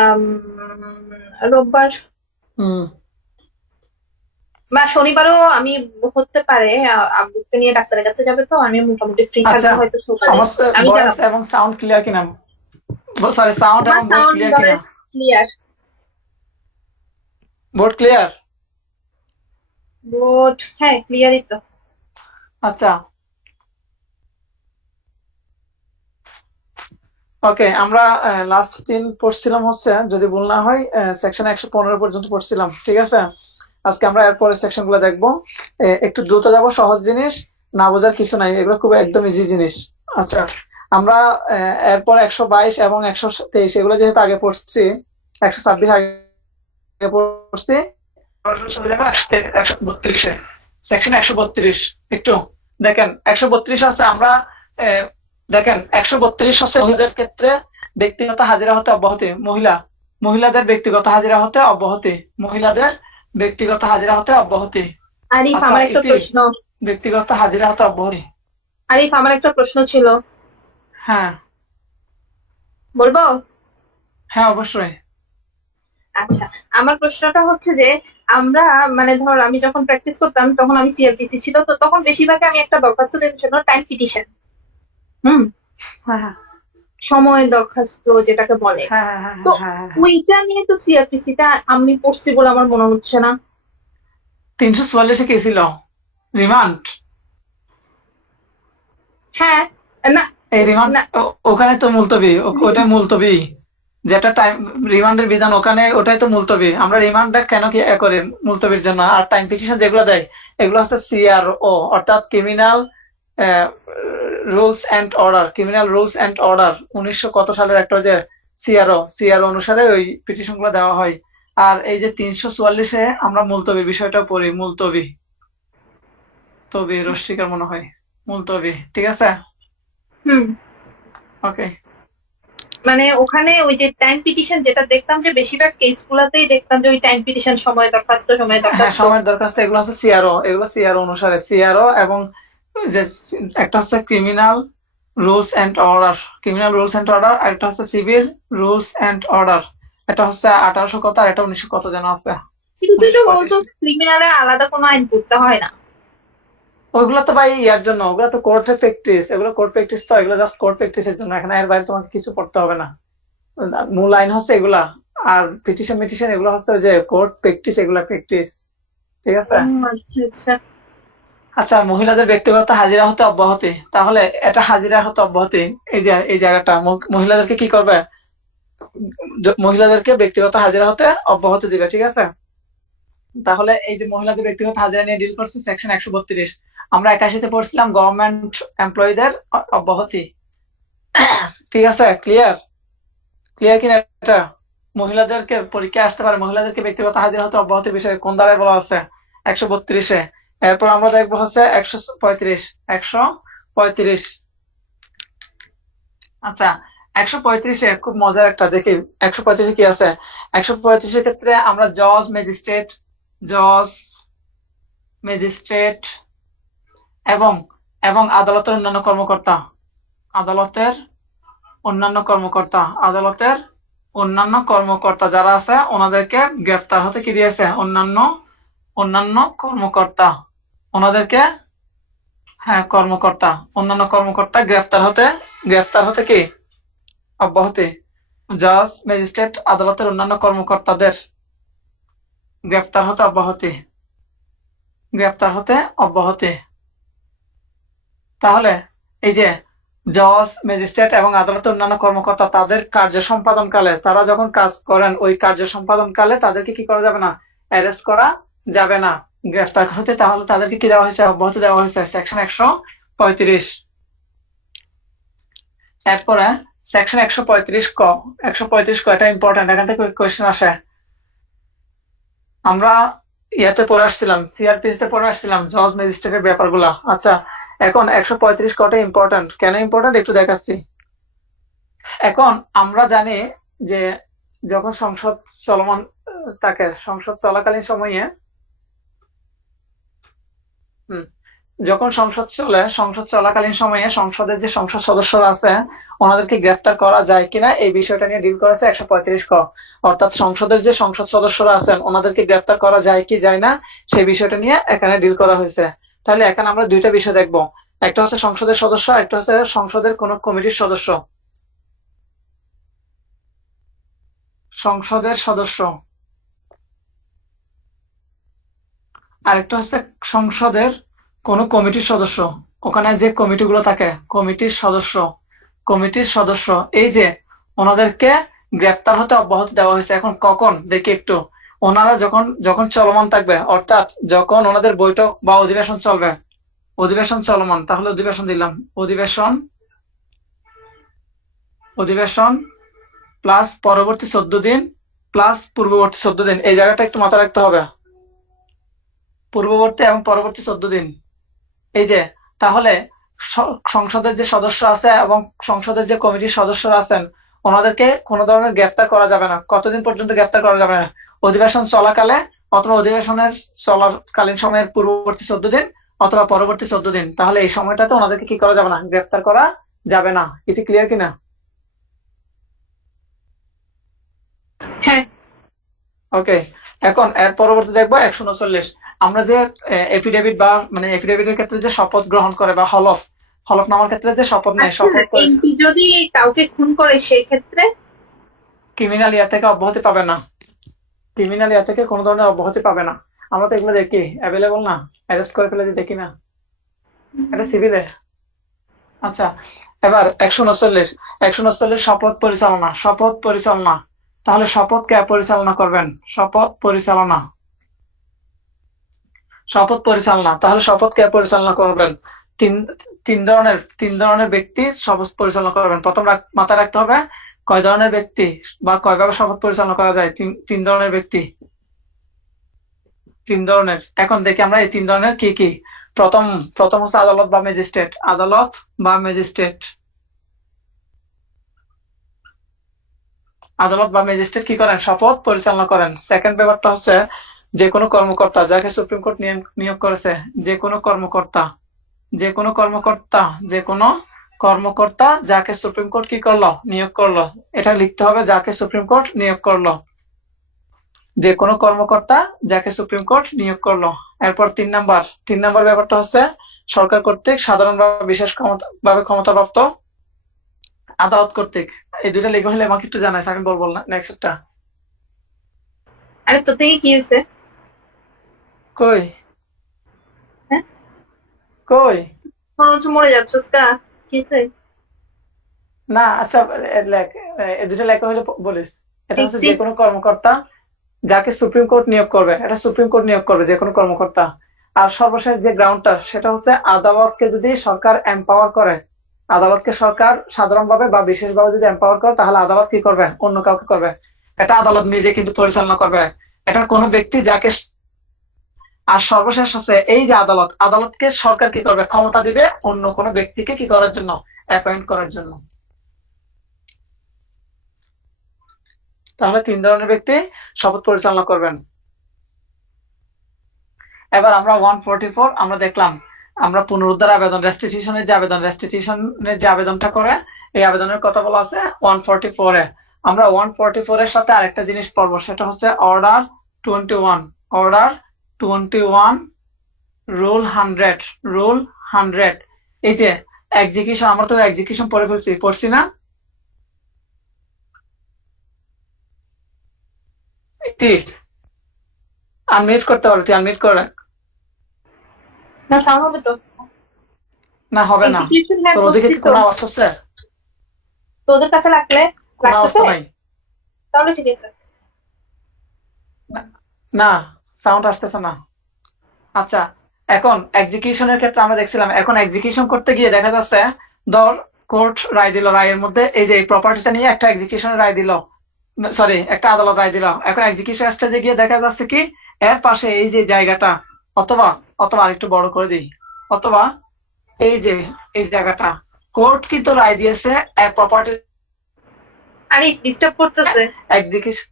আম, রোববার হুম। বা শনিবারও আমি হতে পারে। আব্বুকে নিয়ে ডাক্তারের কাছে যাবে, তো আমি মোটামুটি ফ্রি আচ্ছা, থাকবো হয়তো সকালে। আমার আমি ভয়েস জানাবো। এবং সাউন্ড ক্লিয়ার কিনা? সরি, সাউন্ড তোমার এবং বোর্ড সাউন্ড ক্লিয়ার কিনা? Voice clear. Board clear. Good, হ্যাঁ ক্লিয়ারই তো। আচ্ছা, ওকে। আমরা লাস্ট দিন পড়ছিলাম হচ্ছে, যদি ভুল না হয়, সেকশন 115 পর্যন্ত পড়ছিলাম, ঠিক আছে? আজকে আমরা এরপরের সেকশন গুলো দেখবো। একটু দ্রুত যাব, সহজ জিনিস, না বোঝার কিছু নাই, এগুলো খুব একদম ইজি জিনিস। আচ্ছা, আমরা এরপর 122 এবং 123 এগুলো যেহেতু আগে পড়ছি, 126 আগে পড়ছি, চলে যাবো 132-এ, সেকশন 132। একটু দেখেন, 132 আছে, আমরা আহ, দেখেন 132 হচ্ছে মহিলাদের ক্ষেত্রে ব্যক্তিগত হাজিরা হতে অব্যাহতি। মহিলাদের ব্যক্তিগত হাজিরা হতে অব্যাহতি। মহিলাদের ব্যক্তিগত হাজিরা হতে অব্যাহতি। আরিফ, আচ্ছা, আমার একটা এটি প্রশ্ন। ব্যক্তিগত হাজিরা হতে অব্যাহতি। আরিফ, আমার একটা প্রশ্ন ছিল, হ্যাঁ। বলবো? হ্যাঁ, অবশ্যই। আচ্ছা, আমার প্রশ্নটা হচ্ছে যে আমরা, মানে ধর আমি যখন প্র্যাকটিস করতাম তখন আমি সিআরপিসি ছিল, তো তখন বেশিরভাগ আমি একটা দরখাস্ত দেওয়ার জন্য টাইম পিটিশন, হুম, হ্যাঁ, হ্যাঁ, সময় দরখাস্ত যেটাকে বলে, হ্যাঁ, হ্যাঁ, হ্যাঁ, তো হ্যাঁ, হ্যাঁ, হ্যাঁ। ওইটা নিয়ে তো সিআরপিসি টা আমি পড়ছি বলে আমার মনে হচ্ছে না। 344-এ কি ছিল? রিমান্ড। হ্যাঁ। না। এই রিমান্ড, না। ওখানে তো মুলতবি, ওটাই মুলতবি, যেটা টাইম রিমান্ডের বিধান ওখানে, ওটাই তো মুলতবি। আমরা রিমান্ডটা কেন কি করি? মুলতবির জন্য। আর টাইম পিটিশন যেগুলো দেয়, এগুলো হচ্ছে সিআরও, অর্থাৎ criminal rules and order. Criminal rules and order 1900 কত সালের একটা, যে সিআরও অনুসারে ওই পিটিশন গুলো দেওয়া হয়। আর এই যে 344-এ আমরা মুলতবির বিষয়টা পড়ি, মুলতবি, তবি রস্বীকার মনে হয়, মুলতবি, ঠিক আছে? হুম। ওকে। মানে ওখানে ওই যে টাইম পিটিশন যেটা দেখতাম, যে বেশিরভাগ কেস গুলাতেই দেখতাম যে ওই টাইম পিটিশন, সময় দরখাস্ত, সময় হ্যাঁ, দরখাস্ত। সময়ের দরখাস্ত, এগুলো হচ্ছে সিআরও, এগুলো সিআরও অনুসারে, সিআরও এবং যে একটা হচ্ছে criminal rules and order, criminal rules and order, আর একটা হচ্ছে সিভিল রুলস এন্ড অর্ডার। এটা হচ্ছে 1800 কত, আর এটা 1900 কত যেন আছে, কিন্তু তুই তো বলছো 1935। ক্রিমিনালের আলাদা কোনো আইন পড়তে হয় না। ওইগুলো তো ভাই ইয়ার জন্য, ওগুলো তো কোর্টের প্র্যাকটিস, এগুলো কোর্ট প্র্যাকটিস, তো এগুলো জাস্ট কোর্ট প্র্যাকটিসের জন্য, এখানে এর বাইরে তোমাকে কিছু পড়তে হবে না। মূল আইন হচ্ছে এগুলা। আর পিটিশন মিটিশন এগুলো হচ্ছে ওই যে কোর্ট প্র্যাকটিস, এগুলা প্র্যাকটিস, ঠিক আছে? ও আচ্ছা আচ্ছা। আচ্ছা, মহিলাদের ব্যক্তিগত হাজিরা হতে অব্যাহতি, তাহলে এটা হাজিরা হতে অব্যাহতি। এই যে এই জায়গাটা, মহিলাদেরকে কি করবে? মহিলাদেরকে ব্যক্তিগত হাজিরা হতে অব্যাহতি দিবে, ঠিক আছে? তাহলে এই যে মহিলাদের ব্যক্তিগত হাজিরা নিয়ে ডিল করছে সেকশন 132। আমরা 81-তে পড়ছিলাম গভর্নমেন্ট এমপ্লয়ীদের অব্যাহতি, ঠিক আছে? ক্লিয়ার? ক্লিয়ার কিনা এটা? মহিলাদেরকে পরীক্ষায় আসতে পারে, মহিলাদেরকে ব্যক্তিগত হাজিরা হতে অব্যাহতির বিষয়ে কোন ধারায় বলা আছে? 132-এ। এরপর আমরা দেখবো হচ্ছে 135। 135। আচ্ছা, 135-এ খুব মজার একটা দেখি। 135-এ কি আছে? 135-এর ক্ষেত্রে আমরা জজ, ম্যাজিস্ট্রেট এবং এবং আদালতের অন্যান্য কর্মকর্তা, আদালতের আদালতের অন্যান্য কর্মকর্তা যারা আছে, ওনাদেরকে গ্রেফতার হতে কি দিয়েছে? অন্যান্য কর্মকর্তা, ওনাদেরকে, হ্যাঁ, কর্মকর্তা, অন্যান্য কর্মকর্তা গ্রেফতার হতে কি অব্যাহতি। জজ, ম্যাজিস্ট্রেট, আদালতের অন্যান্য কর্মকর্তাদের গ্রেফতার হতে অব্যাহতি, গ্রেফতার হতে অব্যাহতি। তাহলে এই যে জজ, ম্যাজিস্ট্রেট এবং আদালতের অন্যান্য কর্মকর্তা, তাদের কার্য সম্পাদন কালে, তারা যখন কাজ করেন, ওই কার্য সম্পাদন কালে তাদেরকে কি করা যাবে না? অ্যারেস্ট করা যাবে না, গ্রেফতার হতে। তাহলে তাদেরকে কি দেওয়া হয়েছে? অব্যাহতি দেওয়া হয়েছে, সেকশন 135। এরপরে সেকশন 135 ক। 135 ক, এটা ইম্পর্টেন্ট, এখান থেকে কোয়েশ্চেন আসে। আমরা ইয়াতে পড়ে আসছিলাম, সিআরপিসি তে পড়ে আসছিলাম জজ ম্যাজিস্ট্রেটের ব্যাপারগুলা। আচ্ছা, এখন 135 কটা ইম্পর্টেন্ট, কেন ইম্পর্টেন্ট একটু দেখাচ্ছি। এখন আমরা জানি যে যখন সংসদ চলমান থাকে, সংসদ চলাকালীন সময়ে, হুম, যখন সংসদ চলে, সংসদ চলাকালীন সময়ে সংসদের যে সংসদ সদস্যরা আছে ওনাদেরকে গ্রেফতার করা যায় কিনা এই বিষয়টা নিয়ে ডিল করেছে 135 ক। অর্থাৎ সংসদের যে সংসদ সদস্যরা আছেন ওনাদেরকে গ্রেফতার করা যায় কি যায় না সেই বিষয়টা নিয়ে এখানে ডিল করা হয়েছে। তাহলে এখানে আমরা দুইটা বিষয় দেখবো, একটা হচ্ছে সংসদের সদস্য, একটা হচ্ছে সংসদের কোন কমিটির সদস্য। সংসদের সদস্য আরেকটা হচ্ছে সংসদের কোন কমিটির সদস্য। ওখানে যে কমিটিগুলো থাকে কমিটির সদস্য, কমিটির সদস্য এই যে ওনাদেরকে গ্রেফতার হতে অব্যাহতি দেওয়া হয়েছে। এখন কখন দেখি একটু, ওনারা যখন যখন চলমান থাকবে, অর্থাৎ যখন ওনাদের বৈঠক বা অধিবেশন চলবে, অধিবেশন চলমান, তাহলে অধিবেশন দিলাম, অধিবেশন, অধিবেশন প্লাস পরবর্তী 14 দিন প্লাস পূর্ববর্তী 14 দিন, এই জায়গাটা একটু মাথায় রাখতে হবে, পূর্ববর্তী এবং পরবর্তী 14 দিন। এই যে তাহলে সংসদের যে সদস্য আছে এবং সংসদের যে কমিটির সদস্যরা আছেন ওনাদেরকে কোনো ধরনের গ্রেফতার করা যাবে না। কতদিন পর্যন্ত গ্রেফতার করা যাবে না? অধিবেশন চলাকালে অথবা অধিবেশনের চলাকালীন সময়ের পূর্ববর্তী 14 দিন অথবা পরবর্তী 14 দিন। তাহলে এই সময়টাতে ওনাদেরকে কি করা যাবে না? গ্রেফতার করা যাবে না। এটি ক্লিয়ার কিনা? হ্যাঁ। ওকে, এখন এর পরবর্তী দেখবো 139। আমরা যে এফিডেভিট বা মানে এফিডেভিটের ক্ষেত্রে যে শপথ গ্রহণ করে বা হলফনামার ক্ষেত্রে যে শপথ নেয়, আচ্ছা, শপথ করে এমপি যদি কাউকে খুন করে সেই ক্ষেত্রে ক্রিমিনাল ইয়া থেকে অব্যাহতি পাবে না, ক্রিমিনাল ইয়া থেকে কোনো ধরনের অব্যাহতি পাবে না। আমরা তো এগুলো দেখি, অ্যাভেলেবল না, অ্যারেস্ট করে ফেলে যে দেখি না, এটা সিভিলে। আচ্ছা, এবার 139, 139 শপথ পরিচালনা, শপথ পরিচালনা। তাহলে শপথ কে পরিচালনা করবেন? শপথ পরিচালনা, শপথ পরিচালনা। তাহলে শপথ কে পরিচালনা করবেন? তিন তিন ধরনের ব্যক্তি শপথ পরিচালনা করবেন। প্রথম মাথায় রাখতে হবে কয় ধরনের ব্যক্তি বা কয়ভাবে শপথ পরিচালনা করা যায়। তিন ধরনের ব্যক্তি, তিন ধরনের। এখন দেখি আমরা এই তিন ধরনের কি কি। প্রথম প্রথম হচ্ছে আদালত বা ম্যাজিস্ট্রেট, আদালত বা ম্যাজিস্ট্রেট, আদালত বা ম্যাজিস্ট্রেট কি করেন? শপথ পরিচালনা করেন। সেকেন্ড ব্যাপারটা হচ্ছে যে কোনো কর্মকর্তা যাকে সুপ্রিম কোর্ট নিয়োগ করেছে, যে কোনো কর্মকর্তা, যে কোনো কর্মকর্তা, যে কোনো কর্মকর্তা যাকে সুপ্রিম কোর্ট কি করলো? নিয়োগ করলো। এটা লিখতে হবে, যাকে সুপ্রিম কোর্ট নিয়োগ করলো, যে কোনো কর্মকর্তা যাকে সুপ্রিম কোর্ট নিয়োগ করলো। এরপর তিন নাম্বার ব্যাপারটা হচ্ছে সরকার কর্তৃক সাধারণ বা বিশেষ ক্ষমতাপ্রাপ্ত আদালত কর্তৃক। এই দুইটা লেখা হলে আমাকে একটু জানাইছে, আমি বলবো না। নেক্সটটা আরে তোর থেকে কি হয়েছে? কই হ্যাঁ, কই মনে হচ্ছে মরে যাচ্ছিস কা? কি হয়েছে? না, আচ্ছা, এই দুইটা লেখা হলে বলিস। এটা হচ্ছে দেখছি। যে কোনো কর্মকর্তা যাকে সুপ্রিম কোর্ট নিয়োগ করবে, এটা সুপ্রিম কোর্ট নিয়োগ করবে যে কোনো কর্মকর্তা। আর সর্বশেষ যে গ্রাউন্ডটা সেটা হচ্ছে আদালতকে যদি সরকার এম্পাওয়ার করে, আদালতকে সরকার সাধারণভাবে বা বিশেষভাবে যদি এম্পাওয়ার করে তাহলে আদালত কি করবে? অন্য কাউকে করবে। এটা আদালত নিজে কিন্তু পরিচালনা করবে, এটা কোনো ব্যক্তি যাকে। আর সর্বশেষ হচ্ছে এই যে আদালত, আদালতকে সরকার কি করবে? ক্ষমতা দিবে অন্য কোনো ব্যক্তিকে কি করার জন্য? অ্যাপয়েন্ট করার জন্য। তাহলে তিন ধরনের ব্যক্তি শপথ পরিচালনা করবেন। এবার আমরা 144 আমরা দেখলাম, আমরা পুনরুদ্ধার আবেদন, রেস্টিটিউশনের যে আবেদনটা করে এই আবেদনের কথা বলা আছে 144 এ। আমরা 144 এর সাথে আরেকটা জিনিস পড়বো, সেটা হচ্ছে অর্ডার 21, অর্ডার 21, রুল 100। এই যে এক্সিকিউশন, আমরা তো এক্সিকিউশন পড়ছি না? তুই আনমিউট করতে পারো, তুই আনমিউট করে রাখ। না, সাউন্ড হবে তো। না, হবে না। এক্সিকিউশন হ্যাঁ তোর ওদিকে বুঝছি কি তো। কোনো আওয়াজ হচ্ছে? তোদের কাছে কোনো আওয়াজ লাগতেছে? তো নাই। তাহলে ঠিক আছে। না, সাউন্ড আসতেছে না। আচ্ছা, এখন এক্সিকিউশনের ক্ষেত্রে আমরা দেখছিলাম, এখন এক্সিকিউশন করতে গিয়ে দেখা যাচ্ছে ধর কোর্ট রায় দিল, রায়ের মধ্যে এই যে এই প্রপার্টিটা নিয়ে একটা এক্সিকিউশনের রায় দিল, সরি একটা আদালত রায় দিল। এখন এক্সিকিউশন স্টেজে গিয়ে দেখা যাচ্ছে কি এর পাশে এই যে জায়গাটা, অথবা অথবা আরেকটু বড় করে দিই, অথবা এই যে এই জায়গাটা কোর্ট কিন্তু রায় দিয়েছে প্রপার্টি আরে ডিস্টার্ব করতেছে। এক্সিকিউশন।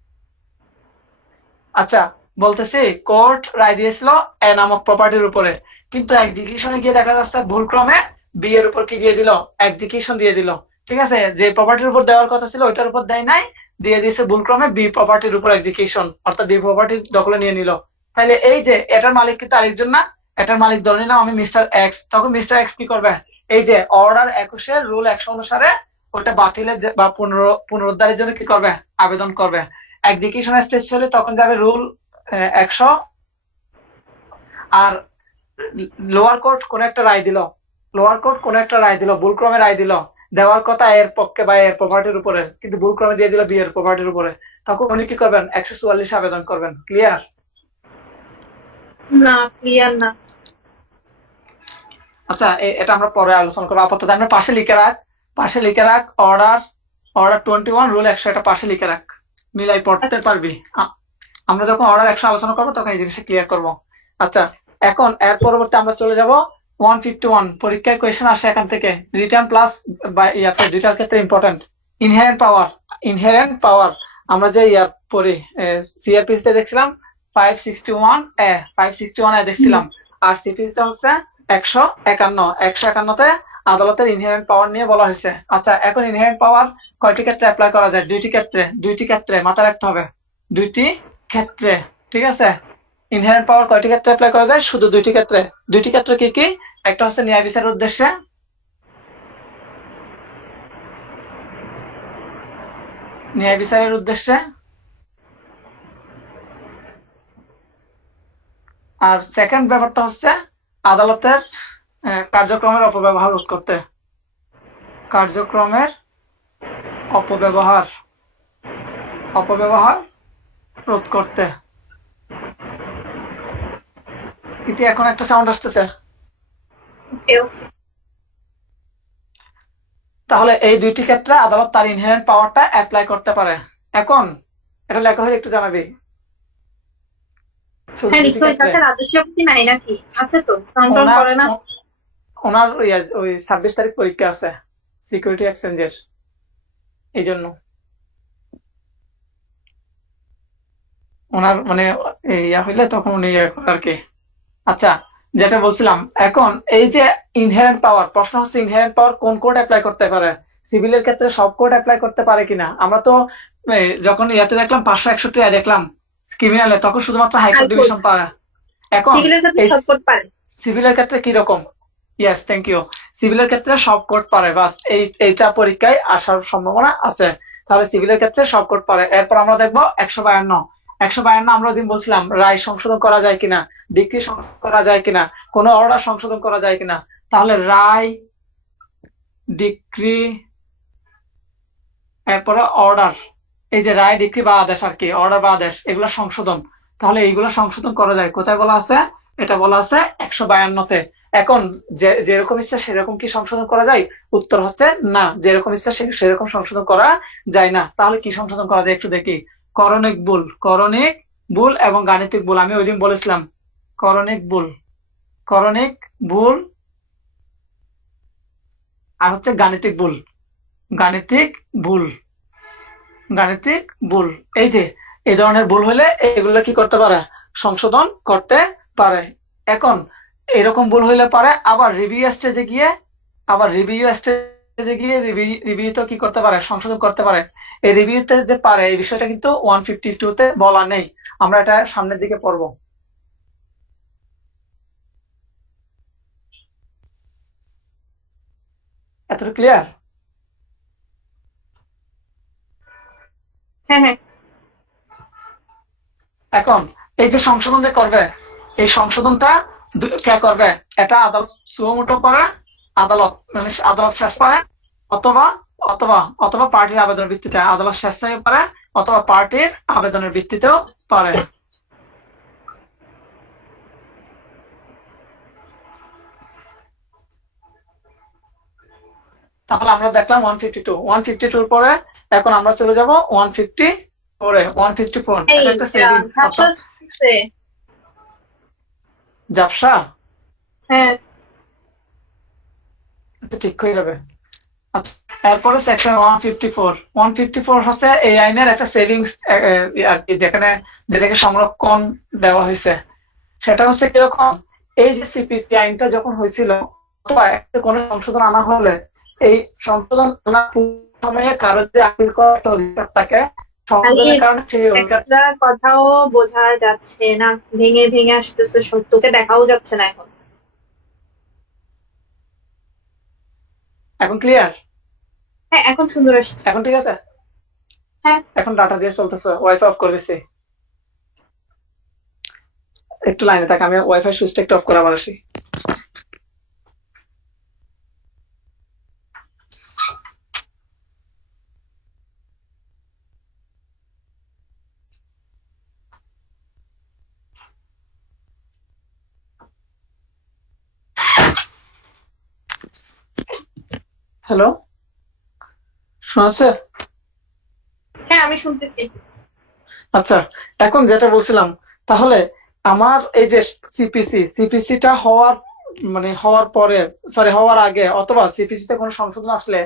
আচ্ছা, বলতেছি কোর্ট রায় দিয়েছিল এ নামক প্রপার্টির উপরে, কিন্তু এক্সিকিউশনে গিয়ে দেখা যাচ্ছে ভুলক্রমে বি এর উপর কি দিয়ে দিল, এক্সিকিউশন দিয়ে দিল। ঠিক আছে, যে প্রপার্টির উপর দেওয়ার কথা ছিল ওইটার উপর দেয় নাই, দিয়ে দিয়েছে ভুলক্রমে বি প্রপার্টির উপর এক্সিকিউশন, অর্থাৎ বি প্রপার্টি দখলে নিয়ে নিল। তাহলে এই যে এটার মালিক কিন্তু আরেকজন না, এটার মালিক ধরে নিলাম আমি মিস্টার এক্স, তখন মিস্টার এক্স কি করবে, এই যে অর্ডার 21 রুল 100 অনুসারে ওটা বাতিলের বা পুনরুদ্ধারের জন্য কি করবে, আবেদন করবে। এক্সিকিউশন স্টেজ হলে তখন যাবে রুল 100, আর লোয়ার কোর্ট কোন একটা রায় দিল, ভুলক্রমে রায় দিল, দেওয়ার কথা এর পক্ষে বা এর প্রপার্টির উপরে, কিন্তু ভুলক্রমে দিয়ে দিল বি এর প্রপার্টির উপরে, তখন উনি কি করবেন, 144 আবেদন করবেন। ক্লিয়ার? না, ক্লিয়ার না। আচ্ছা, এটা আমরা পরে আলোচনা করবো, আপাতত আমরা পাশে লিখে রাখ অর্ডার 21 রুল 100, এটা পাশে লিখে রাখ, মিলাই পড়তে পারবি। আমরা যখন অর্ডার 100 আলোচনা করবো তখন এই জিনিসটা ক্লিয়ার করবো। আচ্ছা, এখন এর পরবর্তী আমরা চলে যাব 151। পরীক্ষায় কোয়েশ্চেন আসে এখান থেকে, রিটার্ন প্লাস বা ইয়াতে দুইটার ক্ষেত্রে ইম্পর্টেন্ট। ইনহেরেন্ট পাওয়ার আমরা যে ইয়ার পড়ি সিআরপিসি তে দেখছিলাম 561 এ দেখছিলাম, আর সিপিসি হচ্ছে 151 তে আদালতের ইনহেরেন্ট পাওয়ার নিয়ে বলা হয়েছে। আচ্ছা, এখন ইনহেরেন্ট পাওয়ার কয়টি ক্ষেত্রে অ্যাপ্লাই করা যায়? দুইটি ক্ষেত্রে মাথায় রাখতে হবে, দুইটি ক্ষেত্রে। ঠিক আছে, ইনহেরেন্ট পাওয়ার কয়টি ক্ষেত্রে অ্যাপ্লাই করা যায়? শুধু দুইটি ক্ষেত্রে। কি কি? একটা হচ্ছে ন্যায় বিচারের উদ্দেশ্যে, আর সেকেন্ড ব্যাপারটা হচ্ছে আদালতের কার্যক্রমের অপব্যবহার রোধ করতে। এটি এখন একটা সাউন্ড আসতেছে। তাহলে এই দুইটি ক্ষেত্রে আদালত তার ইনহেরেন্ট পাওয়ারটা অ্যাপ্লাই করতে পারে। এখন এটা লেখা হয়ে একটু জানাবি। ওনার ওই 26 তারিখ পরীক্ষা আছে সিকিউরিটি এক্সচেঞ্জের, এই জন্য ওনার মানে ইয়া হইলে তখন উনি আর কি। আচ্ছা, যেটা বলছিলাম, এখন এই যে ইনহেরেন্ট পাওয়ার, প্রশ্ন হচ্ছে ইনহেরেন্ট পাওয়ার কোন কোর্ট অ্যাপ্লাই করতে পারে? সিভিলের ক্ষেত্রে সব কোর্ট অ্যাপ্লাই করতে পারে কিনা? আমরা তো যখন ইয়াতে দেখলাম 561 দেখলাম ক্রিমিনালে, তখন শুধুমাত্র হাইকোর্ট ডিভিশন পারে। এখন সিভিলের ক্ষেত্রে কি রকম? Yes, thank you. সিভিলের ক্ষেত্রে সব কোর্ট পারে, বাস এইটা পরীক্ষায় আসার সম্ভাবনা আছে। তাহলে সিভিলের ক্ষেত্রে সব কোর্ট পারে। এরপর আমরা দেখবো 152 আমরা ওদিন বলছিলাম রায় সংশোধন করা যায় কিনা, ডিক্রি করা যায় কিনা, কোনো অর্ডার সংশোধন করা যায় কিনা। তাহলে রায়, ডিক্রি, এরপরে অর্ডার, এই যে রায়, ডিক্রি বা আদেশ আর কি, অর্ডার বা আদেশ, এগুলো সংশোধন। তাহলে এইগুলো সংশোধন করা যায়, কোথায় বলা আছে? এটা বলা আছে 152-তে। এখন যেরকম ইচ্ছা সেরকম কি সংশোধন করা যায়? উত্তর হচ্ছে না, যেরকম ইচ্ছা সেরকম সংশোধন করা যায় না। তাহলে কি সংশোধন করা যায় একটু দেখি। করণিক ভুল এবং গাণিতিক ভুল। আমি ওই দিন বলেছিলাম করণিক ভুল আর হচ্ছে গাণিতিক ভুল। এই যে এই ধরনের ভুল হলে এগুলো কি করতে পারে? সংশোধন করতে পারে। এখন এরকম ভুল হইলে পারে আবার রিভিউ স্টেজে গিয়ে রিভিউতে কি করতে পারে? সংশোধন করতে পারে। এই রিভিউতে যে পারে, এই বিষয়টা কিন্তু 152-তে বলা নেই। আমরা এটা সামনের দিকে পড়বো। এতটা ক্লিয়ার? হ্যাঁ। এখন এই যে সংশোধন যে করবে, এই সংশোধনটা কে করবে? এটা আদালত সুমোটো করে, আদালত শেষ করে, অথবা পার্টির আবেদনের ভিত্তিতে আদালত শেষ হয়ে পারে, অথবা পার্টির আবেদনের ভিত্তিতেও পারে। তাহলে আমরা দেখলাম 152 পরে, এখন আমরা চলে যাব 154 এটা একটা সেভিংস। জাফসা? হ্যাঁ, ঠিক হয়ে যাবে। আচ্ছা, এরপরে সেকশন 154 হচ্ছে এই আইনের একটা সেভিংস আর কি, যেটাকে সংরক্ষণ দেওয়া হয়েছে। সেটা হচ্ছে কিরকম, এই যে সিপিসি আইনটা যখন হয়েছিল অথবা একটা কোনো সংশোধন আনা হলে এই সংশোধন আনার সময়ে কারো যে আপিল করার একটা অধিকার থাকে, খালি সংশোধনের কারণে সেই অধিকার একটা কথাও বোঝা যাচ্ছে না, ভেঙে ভেঙে আসতেছে, সত্যকে দেখাও যাচ্ছে না এখন। এখন ক্লিয়ার? হ্যাঁ, এখন সুন্দর আসছে। এখন ঠিক আছে? হ্যাঁ, এখন ডাটা দিয়ে চলতেছে, ওয়াইফাই অফ করে দিছি। একটু লাইনে থাক, আমি ওয়াইফাই সুইচটা একটু অফ করে আবার আসি। হ্যালো, শোনাচ্ছে? হ্যাঁ, আমি শুনতেছি। আচ্ছা, এখন যেটা বলছিলাম, তাহলে আমার এই যে সিপিসিটা হওয়ার পরে, সরি হওয়ার আগে অথবা সিপিসিতে কোনো সংশোধন আসলে,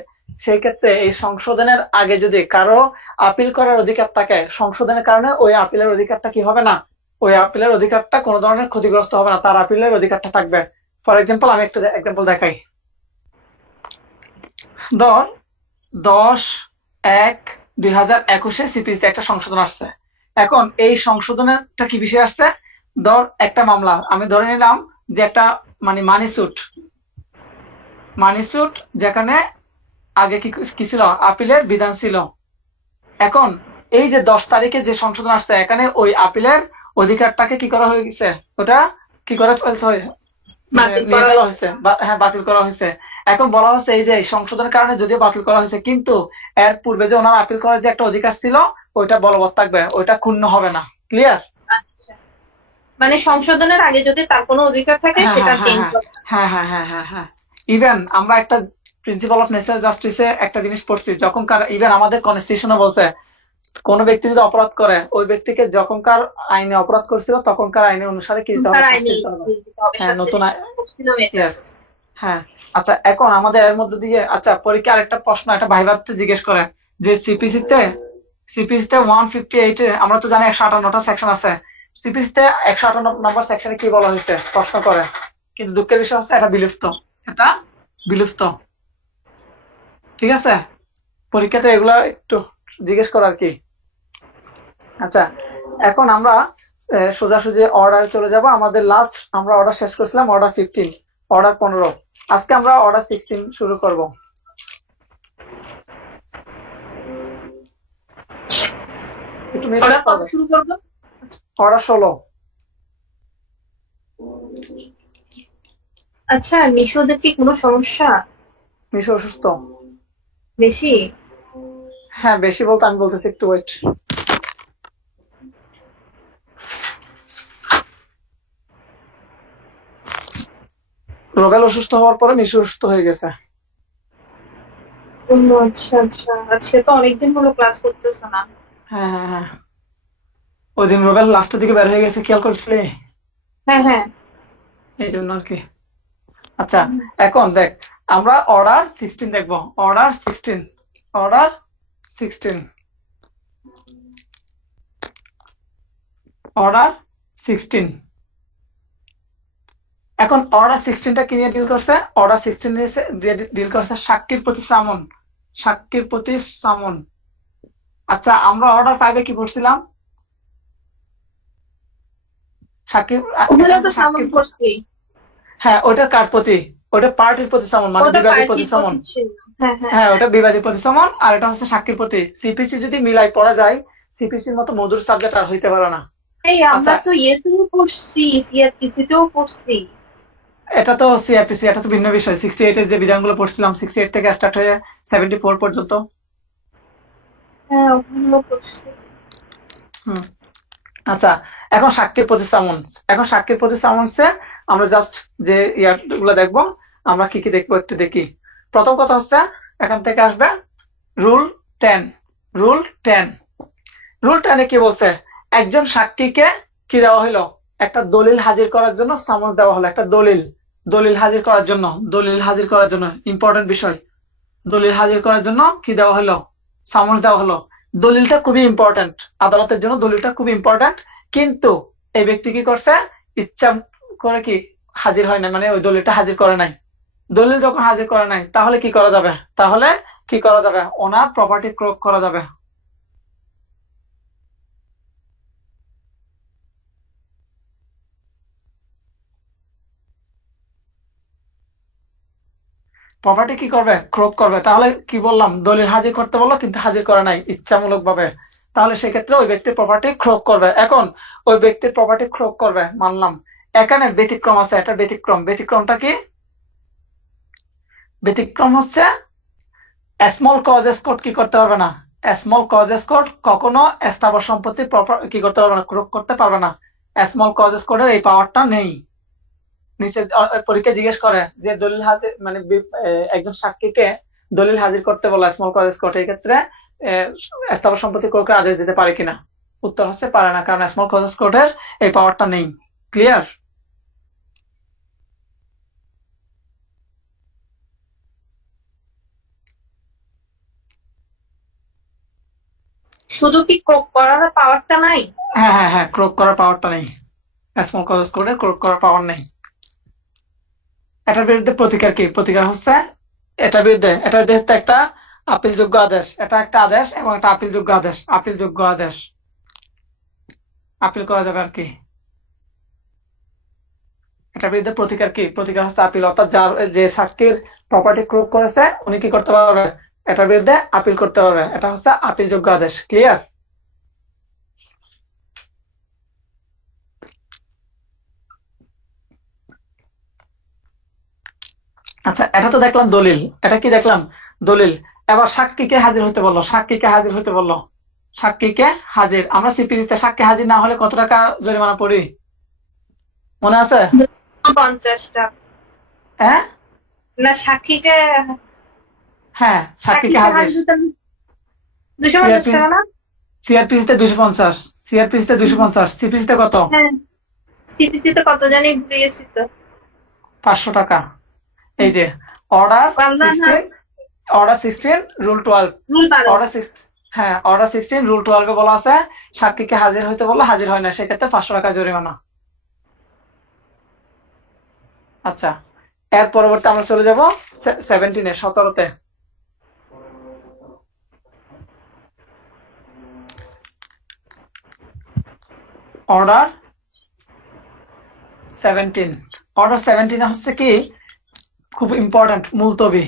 সেই ক্ষেত্রে এই সংশোধনের আগে যদি কারো আপিল করার অধিকার থাকে, সংশোধনের কারণে ওই আপিলের অধিকারটা কি হবে না, ওই আপিলের অধিকারটা কোনো ধরনের ক্ষতিগ্রস্ত হবে না, তার আপিলের অধিকারটা থাকবে। ফর এক্সাম্পল, আমি একটা এক্সাম্পল দেখাই। ধর 10/1/2021 সিপিসিতে একটা সংশোধন আসছে। এখন এই সংশোধনেরটা কি বিষয় আসছে, ধর একটা মামলা আমি ধরে নিলাম যে একটা মানি স্যুট যেখানে আগে কি ছিল, আপিলের বিধান ছিল। এখন এই যে 10 তারিখে যে সংশোধন আসছে, এখানে ওই আপিলের অধিকারটাকে কি করা হয়ে গেছে, ওটা কি করে ফেলছে, বাতিল নিয়ে করা ফেলা হয়েছে। হয়েছে, হ্যাঁ বাতিল করা হয়েছে। এখন বলা হচ্ছে এই যে সংশোধনের কারণে যদিও বাতিল করা হয়েছে, কিন্তু এর পূর্বে যে ওনার আপিল করার যে একটা অধিকার ছিল ওইটা বলবৎ থাকবে, ওইটা ক্ষুণ্ণ হবে না। ক্লিয়ার? আচ্ছা, মানে সংশোধনের আগে যদি তার কোনো অধিকার থাকে হ্যাঁ সেটা হ্যাঁ হ্যাঁ চেঞ্জ হ্যাঁ হবে। হ্যাঁ হ্যাঁ হ্যাঁ হ্যাঁ হ্যাঁ। ইভেন আমরা একটা প্রিন্সিপাল অফ ন্যাচারাল জাস্টিসে একটা জিনিস পড়ছি, যখনকার ইভেন আমাদের কনস্টিটিউশনও বলছে কোন ব্যক্তি যদি অপরাধ করে, ওই ব্যক্তিকে যখনকার আইনে অপরাধ করছিল তখনকার আইনে অনুসারে কি দিতে হবে, তার শাস্তি আইনি দিতে হবে। দিতে হবে হ্যাঁ, শাস্তি নতুন দিতে হবে, বুঝছিলাম এটা। ইয়েস, হ্যাঁ। আচ্ছা, এখন আমাদের এর মধ্যে দিয়ে, আচ্ছা পরীক্ষা আরেকটা প্রশ্ন একটা ভাইভাতে জিজ্ঞেস করে যে সিপিসিতে 158 আমরা তো জানি 158টা সেকশন আছে, সিপিসিতে 158 নম্বর সেকশনে কি বলা হয়েছে প্রশ্ন করে, কিন্তু দুঃখের বিষয় হচ্ছে এটা বিলুপ্ত। ঠিক আছে, পরীক্ষাতে এগুলা একটু জিজ্ঞেস করা আর কি। আচ্ছা, এখন আমরা সোজাসুজি অর্ডার চলে যাব। আমাদের লাস্ট আমরা অর্ডার শেষ করছিলাম অর্ডার 15, অর্ডার 15। আজকে আমরা অর্ডার 16 শুরু করব। একটু মিট আমরা করতে কত হবে। শুরু করবো? অর্ডার 16। আচ্ছা, মিশোদের কি কোনো সমস্যা মিশু অসুস্থ? বেশি? হ্যাঁ, বেশি বলতে আমি বলতেছি একটু ওয়েট। রোবেল অসুস্থ হওয়ার পরে মিশু অসুস্থ হয়ে গেছে। ও আচ্ছা আচ্ছা, আজকে তো অনেকদিন হলো ক্লাস করতেছে না। হ্যাঁ হ্যাঁ হ্যাঁ, ওই দিন রোবেল লাস্টের দিকে বের হয়ে গেছে, খেয়াল করছিলি? হ্যাঁ হ্যাঁ। এই জন্য আর কি। আচ্ছা, এখন দেখ, আমরা অর্ডার 16 দেখবো। অর্ডার 16 এখন অর্ডার 16টা কি নিয়ে ডিল করছে? অর্ডার 16 নিয়ে ডিল করছে সাক্ষীর প্রতি সামন। আচ্ছা, আমরা অর্ডার 5-এ কি পড়ছিলাম? সাক্ষীর ওগুলো এখানে তো তো সামন করছি। হ্যাঁ, ওটা কার প্রতি? ওটা পার্টির প্রতি সামন, মানে ওটা বিবাদীর প্রতি পার্টির সামন। প্রতি ছিল। হ্যাঁ হ্যাঁ হ্যাঁ, হ্যাঁ। ওটা বিবাদীর প্রতি সামন, আর এটা হচ্ছে সাক্ষীর প্রতি। সিপিসি যদি মিলাই পড়া যায়, সিপিসির মতো মধুর সাবজেক্ট আর হইতে পারে না। এই আচ্ছা, আমরা তো ইয়েতেও পড়ছি, সিআরপিসি তেও পড়ছি। এটা তো সিআরপিসি, এটা তো ভিন্ন বিষয়। 68 এর যে বিধানগুলো পড়ছিলাম, 68 থেকে স্টার্ট হয়ে 74 পর্যন্ত। হ্যাঁ, ওগুলো পড়ছি। হুম। আচ্ছা, এখন সাক্ষীর প্রতি সামন্সে আমরা জাস্ট যে ইয়ারগুলো দেখবো, আমরা কি কি দেখবো একটু দেখি। প্রথম কথা হচ্ছে এখান থেকে আসবে রুল 10। রুল 10 রুল 10-এ কি বলছে? একজন সাক্ষীকে কি দেওয়া হলো? একটা দলিল হাজির করার জন্য সামন্স দেওয়া হলো। একটা দলিল হাজির করার জন্য ইম্পর্টেন্ট বিষয়। দলিল হাজির করার জন্য কি দেওয়া হলো, সামন্স দেওয়া হলো। দলিলটা খুবই ইম্পর্টেন্ট, আদালতের জন্য দলিলটা খুবই ইম্পর্টেন্ট, কিন্তু এই ব্যক্তি কি করছে, ইচ্ছা করে কি হাজির হয় না, মানে ওই দলিলটা হাজির করে নাই। দলিল যখন হাজির করে নাই তাহলে কি করা যাবে, তাহলে কি করা যাবে, ওনার প্রপার্টি ক্রোক করা যাবে। প্রপার্টি কি করবে, ক্রোক করবে। তাহলে কি বললাম, দলিল হাজির করতে বললো কিন্তু হাজির করে নাই ইচ্ছামূলক ভাবে, তাহলে সেক্ষেত্রে ওই ব্যক্তির প্রপার্টি ক্রোক করবে। এখন ওই ব্যক্তির প্রপার্টি ক্রোক করবে মানলাম, এখানে ব্যতিক্রম আছে, এটা ব্যতিক্রম। ব্যতিক্রমটা কি, ব্যতিক্রম হচ্ছে স্মল কজেস কোড কি করতে পারবে না, স্মল কজেস কোড কখনো স্থাবর সম্পত্তি কি করতে পারবে না, ক্রোক করতে পারবে না। স্মল কজেস কোডের এই পাওয়ারটা নেই। নিচে পরীক্ষা জিজ্ঞেস করে যে দলিল হাজির মানে একজন সাক্ষীকে দলিল হাজির করতে বলা স্মল কজেস কোড, এই ক্ষেত্রে স্থাবর সম্পত্তি ক্রোকের আদেশ দিতে পারে কিনা, উত্তর হচ্ছে পারে না, কারণ স্মল কজেস কোডের এই পাওয়ারটা নেই। ক্লিয়ার? শুধু কি ক্রোক করার পাওয়ারটা নাই? হ্যাঁ হ্যাঁ হ্যাঁ, ক্রোক করার পাওয়ারটা নেই, স্মল কজেস কোডের ক্রোক করার পাওয়ার নেই। এটার বিরুদ্ধে প্রতিকার কি, প্রতিকার হচ্ছে এটার বিরুদ্ধে হচ্ছে একটা আপিলযোগ্য আদেশ, এটা একটা আদেশ এবং একটা আপিলযোগ্য আদেশ। আপিলযোগ্য আদেশ আপিল করা যাবে আর কি। এটার বিরুদ্ধে প্রতিকার কি, প্রতিকার হচ্ছে আপিল, অর্থাৎ যার যে সাক্ষীর প্রপার্টি ক্রোক করেছে উনি কি করতে পারবে, এটার বিরুদ্ধে আপিল করতে পারবে। এটা হচ্ছে আপিলযোগ্য আদেশ। ক্লিয়ার? আচ্ছা, এটা তো দেখলাম দলিল, এটা কি দেখলাম, দলিল। এবার সাক্ষীকে হাজির হইতে বললো, সাক্ষীকে হাজির হইতে বললো, সাক্ষীকে হাজির। আমরা সিপিসিতে সাক্ষী হাজির না হলে কত টাকা জরিমানা পড়ি, মনে আছে? 50 টাকা। হ্যাঁ না, সাক্ষীকে হ্যাঁ, সাক্ষীকে হাজির 250 টাকা না? সিআরপিসিতে 250, সিআরপিসিতে 250, সিপিসিতে কত, হ্যাঁ, সিপিসি তে কত জানি ভুলে গেছি তো। 500 টাকা। এই যে অর্ডার পারলাম না। 16, অর্ডার 16 রুল 12, রুল 12। অর্ডার 6, হ্যাঁ অর্ডার 16 রুল 12 বলা আছে সাক্ষীকে হাজির হইতে বললে হাজির হয় না, সেক্ষেত্রে 500 টাকা জরিমানা। আচ্ছা, এর পরবর্তী আমরা চলে যাব 17-এ, 17-তে। অর্ডার 17, অর্ডার 17 হচ্ছে কি খুব ইম্পর্টেন্ট, মুলতবি।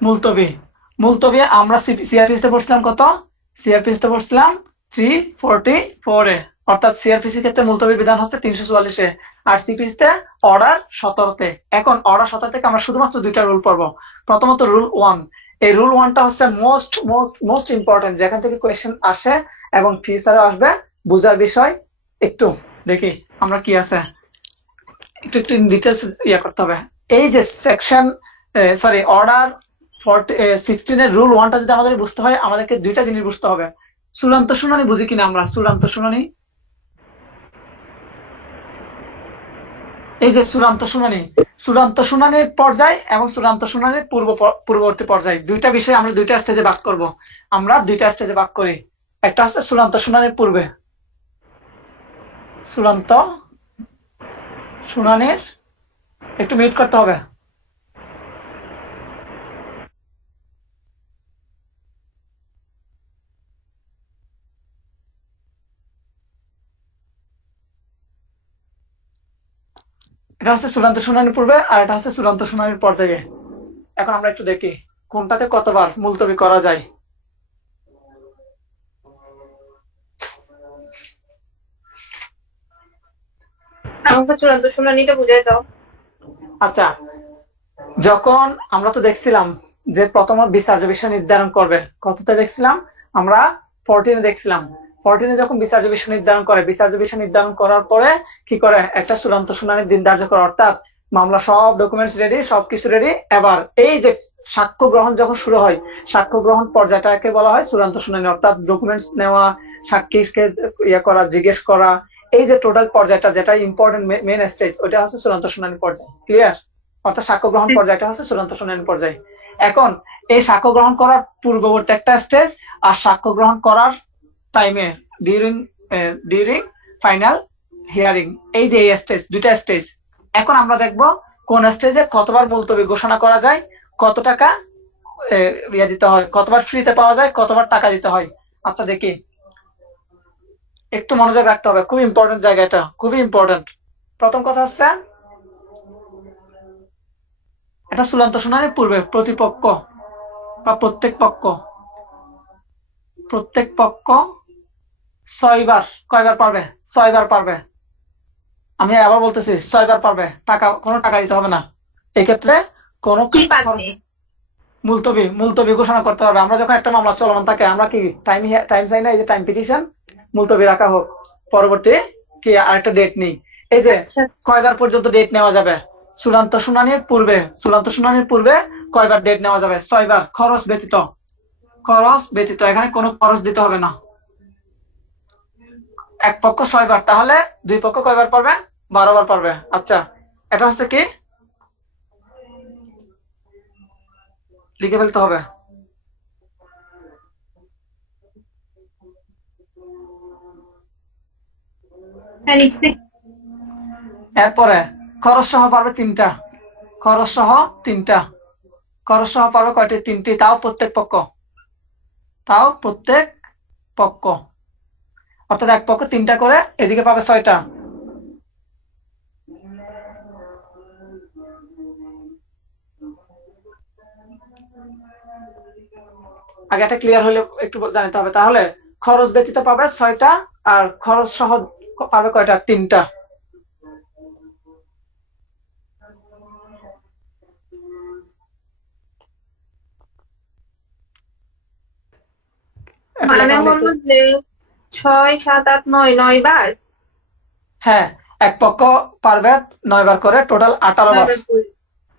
মুলতবি, মুলতবি আমরা সিআরপিসিতে পড়ছিলাম কত, সিআরপিসিতে পড়ছিলাম 344-এ, অর্থাৎ সিআরপিসির ক্ষেত্রে মুলতবির বিধান হচ্ছে 344-এ, আর সিপিসিতে অর্ডার 17-তে। এখন অর্ডার 17 থেকে আমরা শুধুমাত্র দুইটা রুল পড়বো। প্রথমত রুল 1, এই রুল 1টা হচ্ছে মোস্ট মোস্ট মোস্ট ইম্পর্টেন্ট, যেখান থেকে কোয়েশ্চেন আসে এবং ফিউচারে আসবে, বুঝার বিষয়। একটু দেখি আমরা কি আছে, একটু একটু ডিটেলস ইয়ে করতে হবে। এই যে সেকশন সরি অর্ডার 16-এর রুল 1টা যদি আমাদের বুঝতে হয়, আমাদেরকে দুইটা জিনিস বুঝতে হবে। চূড়ান্ত শুনানি বুঝি কিনা আমরা, চূড়ান্ত শুনানি, এই যে চূড়ান্ত শুনানি, চূড়ান্ত শুনানির পর্যায় এবং চূড়ান্ত শুনানির পূর্ববর্তী পর্যায়, দুইটা বিষয় আমরা দুইটা স্টেজে ভাগ করব। আমরা দুইটা স্টেজে ভাগ করি, একটা হচ্ছে চূড়ান্ত শুনানির পূর্বে, চূড়ান্ত শুনানির, একটু মিউট করতে হবে। এটা হচ্ছে চূড়ান্ত শুনানির পূর্বে আর এটা হচ্ছে চূড়ান্ত শুনানির পর্যায়ে। এখন আমরা একটু দেখি কোনটাতে কতবার মুলতবি করা যায়। আমাকে চূড়ান্ত শুনানিটা বুঝাই দাও। আচ্ছা, যখন আমরা তো দেখছিলাম যে প্রথম বিচার্য বিষয় নির্ধারণ করবে, কতটা দেখছিলাম আমরা, 14-এ দেখছিলাম। 14-এ যখন বিচার্য বিষয় নির্ধারণ করে, বিচার্য বিষয় নির্ধারণ করার পরে কি করে, একটা চূড়ান্ত শুনানির দিন ধার্য করে, অর্থাৎ মামলা সব ডকুমেন্টস রেডি, সবকিছু রেডি। এবার এই যে সাক্ষ্য গ্রহণ যখন শুরু হয়, সাক্ষ্য গ্রহণ পর্যায়টাকে বলা হয় চূড়ান্ত শুনানি, অর্থাৎ ডকুমেন্টস নেওয়া, সাক্ষীকে ইয়ে করা, জিজ্ঞেস করা, এই যে টোটাল পর্যায়টা যেটা ইম্পর্টেন্ট মেন স্টেজ, ওইটা হচ্ছে চূড়ান্ত শুনানি পর্যায়। ক্লিয়ার? অর্থাৎ সাক্ষ্য গ্রহণ পর্যায়টা হচ্ছে চূড়ান্ত শুনানি পর্যায়। এখন এই সাক্ষ্য গ্রহণ করার পূর্ববর্তী একটা স্টেজ আর সাক্ষ্য গ্রহণ করার টাইমে ডিউরিং ফাইনাল হিয়ারিং, এই যে এই স্টেজ, দুইটা স্টেজ। এখন আমরা দেখব কোন স্টেজে কতবার মুলতবি ঘোষণা করা যায়, কত টাকা ইয়ে দিতে হয়, কতবার ফ্রিতে পাওয়া যায়, কতবার টাকা দিতে হয়। আচ্ছা দেখি, একটু মনোযোগ রাখতে হবে, খুব ইম্পর্টেন্ট জায়গা, এটা খুবই ইম্পর্টেন্ট। প্রথম কথা হচ্ছে, এটা চূড়ান্ত শুনানির পূর্বে প্রতিপক্ষ বা প্রত্যেক পক্ষ 6 বার, কয়বার পারবে? 6 বার পারবে। আমি আবার বলতেছি 6 বার পারবে, কোনো টাকা দিতে হবে না। এক্ষেত্রে কোনো কি পারবে? মুলতবি ঘোষণা করতে হবে। আমরা যখন একটা মামলা চলমান থাকে, আমরা কি টাইম চাই না, এই যে টাইম পিটিশন, মুলতবি রাখা হোক, পরবর্তী কি আরেকটা ডেট নেই। এই যে কয়বার পর্যন্ত ডেট নেওয়া যাবে? চূড়ান্ত শুনানির পূর্বে কয়বার ডেট নেওয়া যাবে? 6 বার, খরচ ব্যতীত। এখানে কোনো খরচ দিতে হবে না। এক পক্ষ 6 বার, তাহলে দুই পক্ষ কয়বার পারবে? 12 বার পারবে। আচ্ছা, এটা হচ্ছে কি, লিখে ফেলতে হবে। হ্যাঁ, লিখছি। এরপরে খরচ সহ পারবে 3টা, খরচ সহ পারবে কয়টি? 3টি, তাও প্রত্যেক পক্ষ। অর্থাৎ এক পক্ষ 3টা করে, এদিকে পাবে 6টা। আগে এটা ক্লিয়ার হলে একটু জানতে হবে। তাহলে খরচ ব্যতীত পাবে 6টা, আর খরচ সহ পাবে কয়টা? 3টা। মানে হলো যে 6, 7, 8, 9 বার। হ্যাঁ, এক পক্ষ পারবে 9 বার করে, টোটাল 18 বার।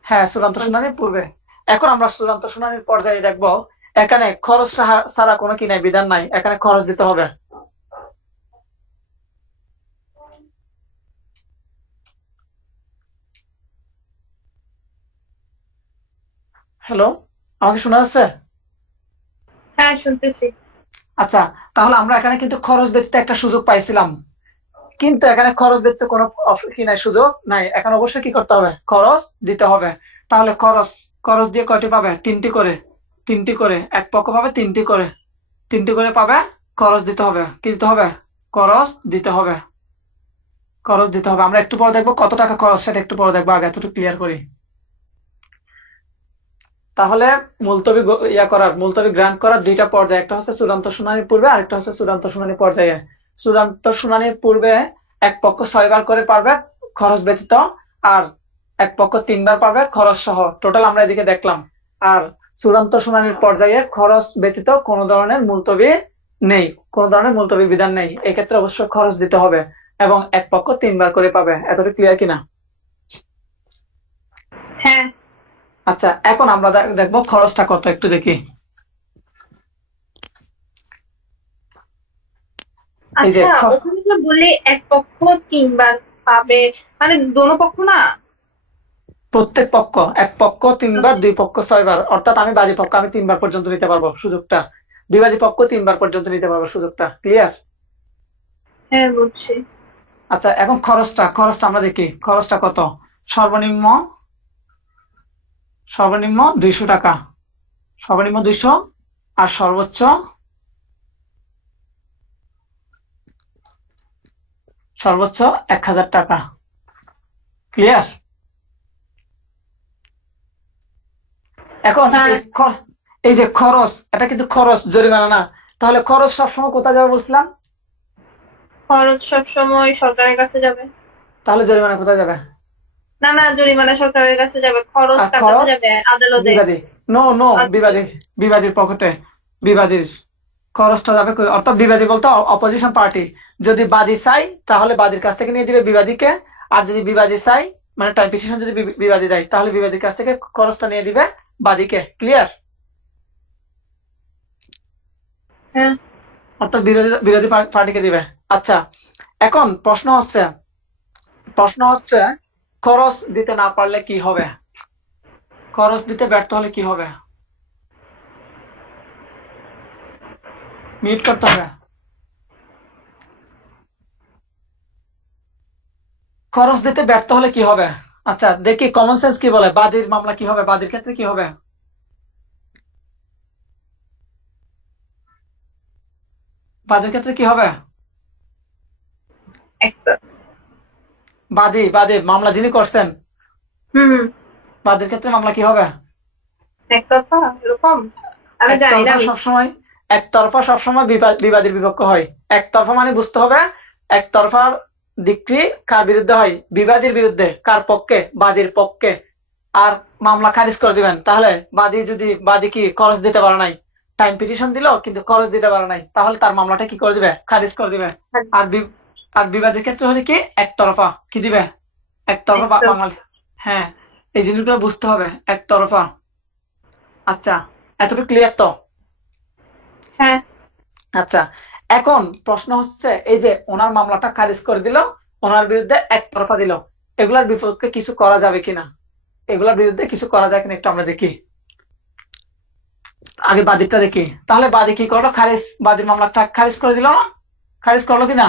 হ্যাঁ, চূড়ান্ত শুনানির পূর্বে। এখন আমরা চূড়ান্ত শুনানির পর্যায়ে দেখবো, এখানে খরচ ছাড়া কোনো কি নাই, বিধান নাই, এখানে খরচ দিতে হবে। হ্যালো, আমাকে শোনা যাচ্ছে? হ্যাঁ, শুনতেছি। আচ্ছা, তাহলে আমরা এখানে কিন্তু খরচ ব্যতীত একটা সুযোগ পাইছিলাম, কিন্তু এখানে খরচ ব্যতীত কোনো কি নাই, সুযোগ নাই। এখন অবশ্যই কি করতে হবে? খরচ দিতে হবে। তাহলে খরচ দিয়ে কয়টি পাবে? 3টি করে, এক পক্ষ পাবে 3টি করে পাবে। খরচ দিতে হবে, কি দিতে হবে? খরচ দিতে হবে। আমরা একটু পরে দেখবো কত টাকা খরচ, সেটা একটু পরে দেখবো, আগে এতটুকু ক্লিয়ার করি। তাহলে মুলতবি গ্রান্ট করার 2টা পর্যায়ে, একটা হচ্ছে চূড়ান্ত শুনানির পূর্বে, আরেকটা হচ্ছে চূড়ান্ত শুনানি পর্যায়ে। চূড়ান্ত শুনানির পূর্বে এক পক্ষ 6 বার করে পারবে খরচ ব্যতীত, আর এক পক্ষ 3 বার পারবে খরচ সহ। টোটাল আমরা এদিকে দেখলাম। আর চূড়ান্ত শুনানির পর্যায়ে খরচ ব্যতীত কোনো ধরনের মুলতবি নেই, কোনো ধরনের মুলতবি বিধান নেই। এক্ষেত্রে অবশ্যই খরচ দিতে হবে, এবং এক পক্ষ 3 বার করে পাবে। এতটুকু ক্লিয়ার কিনা? হ্যাঁ। আচ্ছা, এখন আমরা দেখবো খরচটা কত, একটু দেখি। আচ্ছা, ওখানে যে বলে এক পক্ষ 3 বার পাবে, মানে দোনো পক্ষ না? প্রত্যেক পক্ষ, এক পক্ষ 3 বার, দুই পক্ষ 6 বার। অর্থাৎ আমি বাদী পক্ষ, আমি 3 বার পর্যন্ত নিতে পারবো সুযোগটা, বিবাদী পক্ষ 3 বার পর্যন্ত নিতে পারবো সুযোগটা। ক্লিয়ার? হ্যাঁ, বুঝছি। আচ্ছা, এখন খরচটা আমরা দেখি, খরচটা কত। সর্বনিম্ন 200 টাকা, সর্বনিম্ন 200, আর সর্বোচ্চ 1000 টাকা। ক্লিয়ার? এখন এই যে খরচ, এটা কিন্তু খরচ, জরিমানা না। তাহলে খরচ সবসময় কোথায় যাবে বলছিলাম? খরচ সবসময় সরকারের কাছে যাবে। তাহলে জরিমানা কোথায় যাবে? না, জরিমানা সরকারের কাছে যাবে, খরচ কার কাছে যাবে? আদালতে। নো, বিবাদীর পকেটে। বিবাদীর খরচটা যাবে অর্থাৎ বিবাদী বলতে অপোজিশন পার্টি। যদি বাদী চাই, তাহলে বাদীর কাছ থেকে নিয়ে দিবে বিবাদীকে। আর যদি বিবাদী চাই, মানে টাইম পিটিশন যদি বিবাদী দেয়, তাহলে বিবাদীর কাছ থেকে খরচটা নিয়ে দিবে বাদীকে। ক্লিয়ার? হ্যাঁ। অর্থাৎ বিরোধী পার্টিকে দিবে। আচ্ছা, এখন প্রশ্ন হচ্ছে খরচ দিতে না পারলে কি হবে? খরচ দিতে ব্যর্থ হলে কি হবে? মিউট করতে হবে। খরচ দিতে ব্যর্থ হলে কি হবে? আচ্ছা দেখি কমন সেন্স কি বলে, বাদীর মামলা কি হবে, বাদীর ক্ষেত্রে কি হবে? বাদীর ক্ষেত্রে কি হবে? একটা বাদী বাদী মামলা যিনি করছেন, হুম বাদীর ক্ষেত্রে মামলা কি হবে? একতরফা এরকম আমি জানি না। একতরফা সবসময় বিবাদীর বিপক্ষ হয়। একতরফা মানে বুঝতে হবে, একতরফার দিকটি কার বিরুদ্ধে হয়? বিবাদীর বিরুদ্ধে। কার পক্ষে? বাদীর পক্ষে। আর মামলা খারিজ করে দিবেন। তাহলে বাদী কি খরচ দিতে পারে নাই, টাইম পিটিশন দিল কিন্তু খরচ দিতে পারে নাই, তাহলে তার মামলাটা কি করে দিবে? খারিজ করে দিবে। আর আর বিবাদের ক্ষেত্রে হলে কি একতরফা কি দিবে? একতরফা একতরফা। মামলা। হ্যাঁ, এই জিনিসগুলো বুঝতে হবে, একতরফা। আচ্ছা, এতটুকু ক্লিয়ার তো? হ্যাঁ আচ্ছা, এখন প্রশ্ন হচ্ছে এই যে ওনার মামলাটা খারিজ করে দিল, ওনার বিরুদ্ধে একতরফা দিল, এগুলার বিপক্ষে কিছু করা যাবে কিনা, এগুলার বিরুদ্ধে কিছু করা যায় কিনা একটু আমরা দেখি। আগে বাদীরটা দেখি। তাহলে বাদী কি করলো? বাদীর মামলাটা খারিজ করে দিল না? খারিজ করলো কিনা?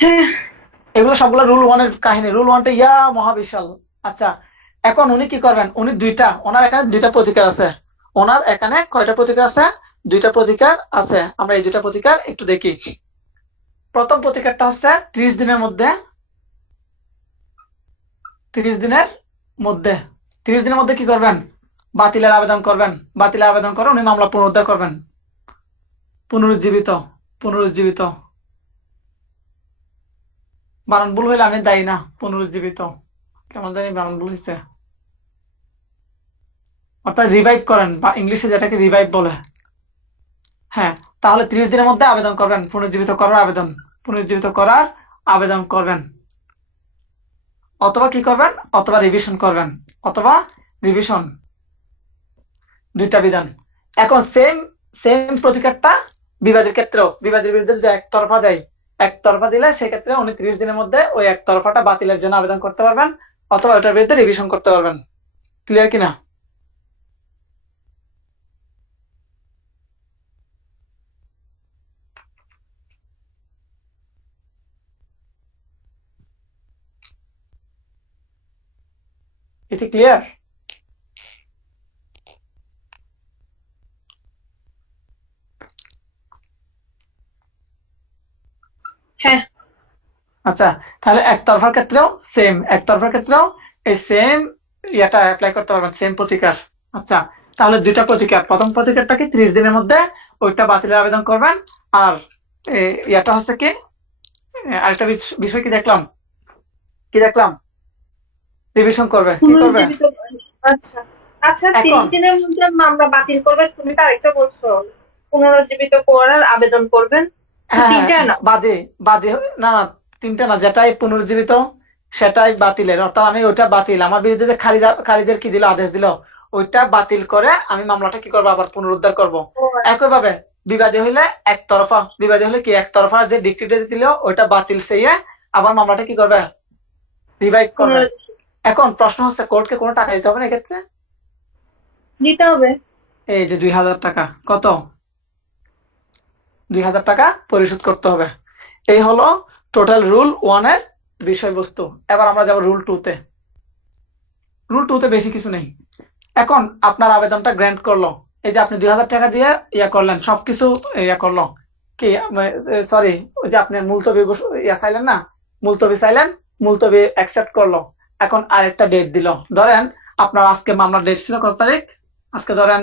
হ্যাঁ এগুলো সবগুলো রুল ওয়ানের কাহিনী। রুল ওয়ানটা মহাবিশাল। আচ্ছা, এখন উনি কি করবেন? ওনার এখানে দুইটা প্রতিকার আছে। ওনার এখানে কয়টা প্রতিকার আছে? দুইটা প্রতিকার আছে। আমরা এই দুইটা প্রতিকার একটু দেখি। প্রথম প্রতিকারটা হচ্ছে 30 দিনের মধ্যে 30 দিনের মধ্যে 30 দিনের মধ্যে কি করবেন? বাতিলের আবেদন করবেন। বাতিলের আবেদন করে উনি মামলা পুনরুদ্ধার করবেন। পুনরুজ্জীবিত পুনরুজ্জীবিত বানান ভুল হইলে আমি দায়ী না। পুনরুজ্জীবিত, কেমন জানি বানান ভুল হয়েছে। অর্থাৎ রিভাইভ করেন, বা ইংলিশে যেটাকে রিভাইভ বলে। হ্যাঁ, তাহলে 30 দিনের মধ্যে আবেদন করবেন, পুনরুজ্জীবিত করার আবেদন করবেন। অথবা কি করবেন? অথবা রিভিশন করবেন, অথবা রিভিশন। দুইটা বিধান। এখন সেম সেম প্রতিকারটা বিবাদীর ক্ষেত্রেও। বিবাদীর বিরুদ্ধে যদি একতরফা দেয়, একতরফা দিলে সেক্ষেত্রে উনি 30 দিনের মধ্যে ওই একতরফাটা বাতিলের জন্য আবেদন করতে পারবেন, অথবা ওটার বিরুদ্ধে রিভিশন করতে পারবেন। ক্লিয়ার কিনা? এটি ক্লিয়ার? হ্যাঁ আচ্ছা, তাহলে একতরফার ক্ষেত্রেও এই সেম ইয়াটা অ্যাপ্লাই করতে পারবেন, সেম প্রতিকার। আচ্ছা, তাহলে দুইটা প্রতিকার। প্রথম প্রতিকারটা কি? 30 দিনের মধ্যে ওইটা বাতিলের আবেদন করবেন। আর ইয়াটা হচ্ছে কি, আরেকটা বিষয় কি দেখলাম? রিভিশন করবে। কি করবে? পুনরুজ্জীবিত। আচ্ছা আচ্ছা, এখন 30 দিনের মধ্যে মামলা বাতিল করবে, তুমি তো আরেকটা বলছো পুনরুজ্জীবিত করার আবেদন করবেন। তো হ্যাঁ, তিনটা না? বাদে বাদে না না, তিনটা না, যেটাই পুনরুজ্জীবিত সেটাই বাতিলের। অর্থাৎ আমি ওইটা বাতিল, আমার বিরুদ্ধে যে খারিজের কি দিল, আদেশ দিল, ওইটা বাতিল করে আমি মামলাটা কি করবো? আবার পুনরুদ্ধার করব। ও আচ্ছা। একইভাবে বিবাদী হলে কি একতরফা যে ডিক্রিটা দিল ওইটা বাতিল সেইয়ে আবার মামলাটা কি করবে? রিভাইভ করবে। এখন প্রশ্ন হচ্ছে, কোর্টকে কোনো টাকা দিতে হবে না এক্ষেত্রে? দিতে হবে। এই যে 2000 টাকা, কত? 2000 টাকা পরিশোধ করতে হবে। এই হলো টোটাল রুল ওয়ানের বিষয়বস্তু। এবার আমরা যাব রুল টুতে। রুল টুতে বেশি কিছু নেই। এখন আপনার আবেদনটা গ্র্যান্ট করলো, এই যে আপনি 2000 টাকা দিয়ে ইয়া করলেন, সবকিছু ইয়া করলো কি, সরি, ওই যে আপনি মুলতবি ইয়া চাইলেন না, মুলতবি অ্যাকসেপ্ট করলো। এখন আরেকটা ডেট দিল। ধরেন আপনার আজকে মামলার ডেট ছিল কত তারিখ? আজকে ধরেন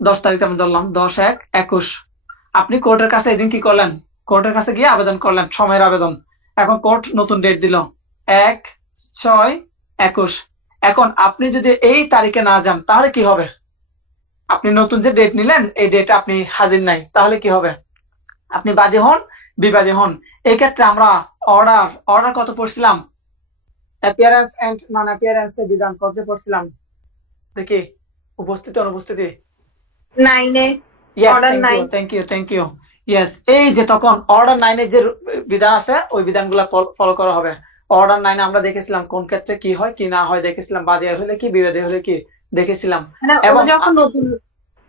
10 তারিখ, আমি ধরলাম 10/1/21। আপনি কোর্টের কাছে এদিন কি করলেন? কোর্টের কাছে গিয়ে আবেদন করলেন, সময়ের আবেদন। এখন কোর্ট নতুন ডেট দিল 1/6/21। এখন আপনি যদি এই তারিখে না যান তাহলে কি হবে? আপনি নতুন যে ডেট নিলেন এই ডেটে আপনি হাজির নাই, তাহলে কি হবে? আপনি বাদী হন, বিবাদী হন। এই ক্ষেত্রে আমরা অর্ডার কত পড়ছিলাম? অ্যাপিয়ারেন্স এন্ড নন অ্যাপিয়ারেন্স এর বিধান কত পড়ছিলাম দেখি? উপস্থিতি অনুপস্থিতি। 9-এ yes, order 9। Thank you. Yes, এই যে তখন অর্ডার 9 এর যে বিধান আছে ওই বিধানগুলো ফলো করা হবে। অর্ডার 9 আমরা দেখেছিলাম কোন ক্ষেত্রে কি হয় কি না হয় দেখেছিলাম, বাদী হলে কি বিবাদী হলে কি দেখেছিলাম। মানে ও এবং যখন নতুন,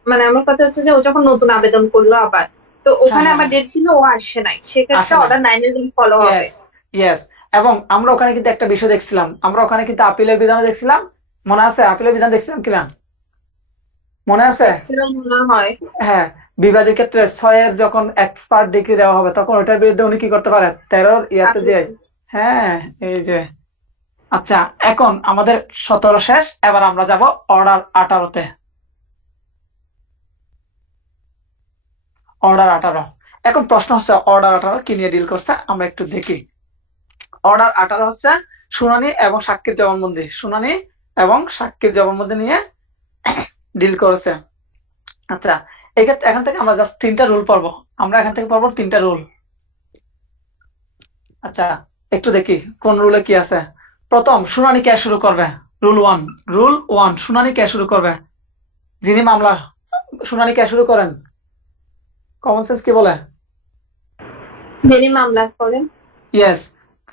মানে আমার কথা হচ্ছে যে ও যখন নতুন আবেদন করলো আবার, তো হ্যাঁ ওখানে হ্যাঁ আমার হ্যাঁ, ডেট ছিল, ও আসে নাই, সেক্ষেত্রে আসে নাই। অর্ডার 9 ফলো হবে। Yes, yes. এবং আমরা ওখানে কিন্তু একটা বিষয় দেখছিলাম, আমরা ওখানে কিন্তু আপিলের বিধান দেখছিলাম। মনে আছে আপিলের বিধান দেখছিলাম কিনা? মনে আছে? দেখছিলাম মনে হয়। হ্যাঁ, বিবাদীর ক্ষেত্রে 6 যখন এক্সপার্ট ডিগ্রি দেওয়া হবে তখন ওটার বিরুদ্ধে উনি কি করতে পারে, 13 ইয়াতে যে। আপিল। হ্যাঁ, এই যে। আচ্ছা, এখন আমাদের 17 শেষ, এবার আমরা যাব অর্ডার 18-তে। অর্ডার 18। এখন প্রশ্ন হচ্ছে অর্ডার 18 কি নিয়ে ডিল করছে আমরা একটু দেখি। অর্ডার 18 হচ্ছে শুনানি এবং সাক্ষীর জবানবন্দি, শুনানি এবং সাক্ষীর জবানবন্দি নিয়ে ডিল করেছে। আচ্ছা, এক্ষেত্রে এখান থেকে আমরা জাস্ট 3টা রুল পড়বো। আমরা এখান থেকে পড়বো 3টা রুল। আচ্ছা, একটু দেখি কোন রুলে কি আছে। প্রথম, শুনানি কে শুরু করবে? রুল ওয়ান, শুনানি কে শুরু করবে? যিনি মামলা, শুনানি কে শুরু করেন? কমন সেন্স কি বলে? যিনি মামলা করেন। ইয়েস।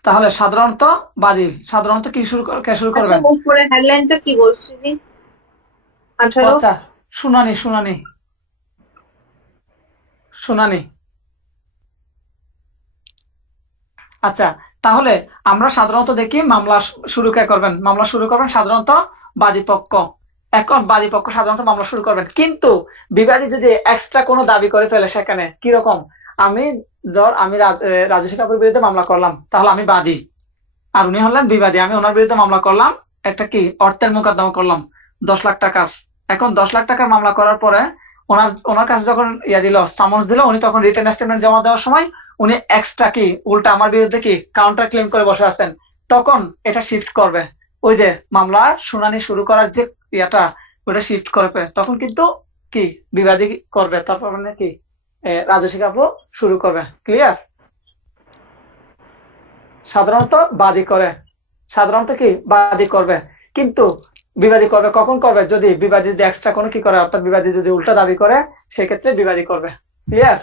তাহলে সাধারণত বাদী, সাধারণত কি কে শুরু আচ্ছা, করবেন? উপরে হেডলাইনটা কি বলছিলি? ও 18। আচ্ছা, শুনানি শুনানি শুনানি। আচ্ছা, তাহলে আমরা সাধারণত দেখি মামলা শুরু কে করবেন? মামলা শুরু করবেন সাধারণত বাদী পক্ষ। এখন বাদী পক্ষ সাধারণত মামলা শুরু করবেন, কিন্তু বিবাদী যদি এক্সট্রা কোনো দাবি করে ফেলে সেখানে কিরকম, আমি আমি রাজস্বী কাপুরের বিরুদ্ধে মামলা করলাম, তাহলে আমি বাদী আর উনি হলেন বিবাদী। আমি ওনার বিরুদ্ধে মামলা করলাম, একটা কি অর্থের মোকদ্দমা করলাম 10 লাখ টাকার। এখন 10 লাখ টাকার মামলা করার পরে ওনার ওনার কাছে যখন দিল, সামন্স দিল, উনি তখন রিটেন স্টেটমেন্ট জমা দেওয়ার সময় উনি এক্সট্রা কি উল্টা আমার বিরুদ্ধে কি কাউন্টার ক্লেম করে বসে আছেন, তখন এটা শিফট করবে ওই যে মামলা শুনানি শুরু করার যে ইয়াটা, ওটা শিফট করবে, তখন কিন্তু কি বিবাদী করবে, তারপর মানে কি রাজস্বী কাপুর শুরু করবে। ক্লিয়ার? সাধারণত বাদী করে, সাধারণত কি বাদী করবে, কিন্তু বিবাদী করবে কখন করবে, যদি বিবাদী যদি এক্সট্রা কোনো কি করে, অর্থাৎ বিবাদী যদি উল্টা দাবি করে, সেক্ষেত্রে বিবাদী করবে। ক্লিয়ার?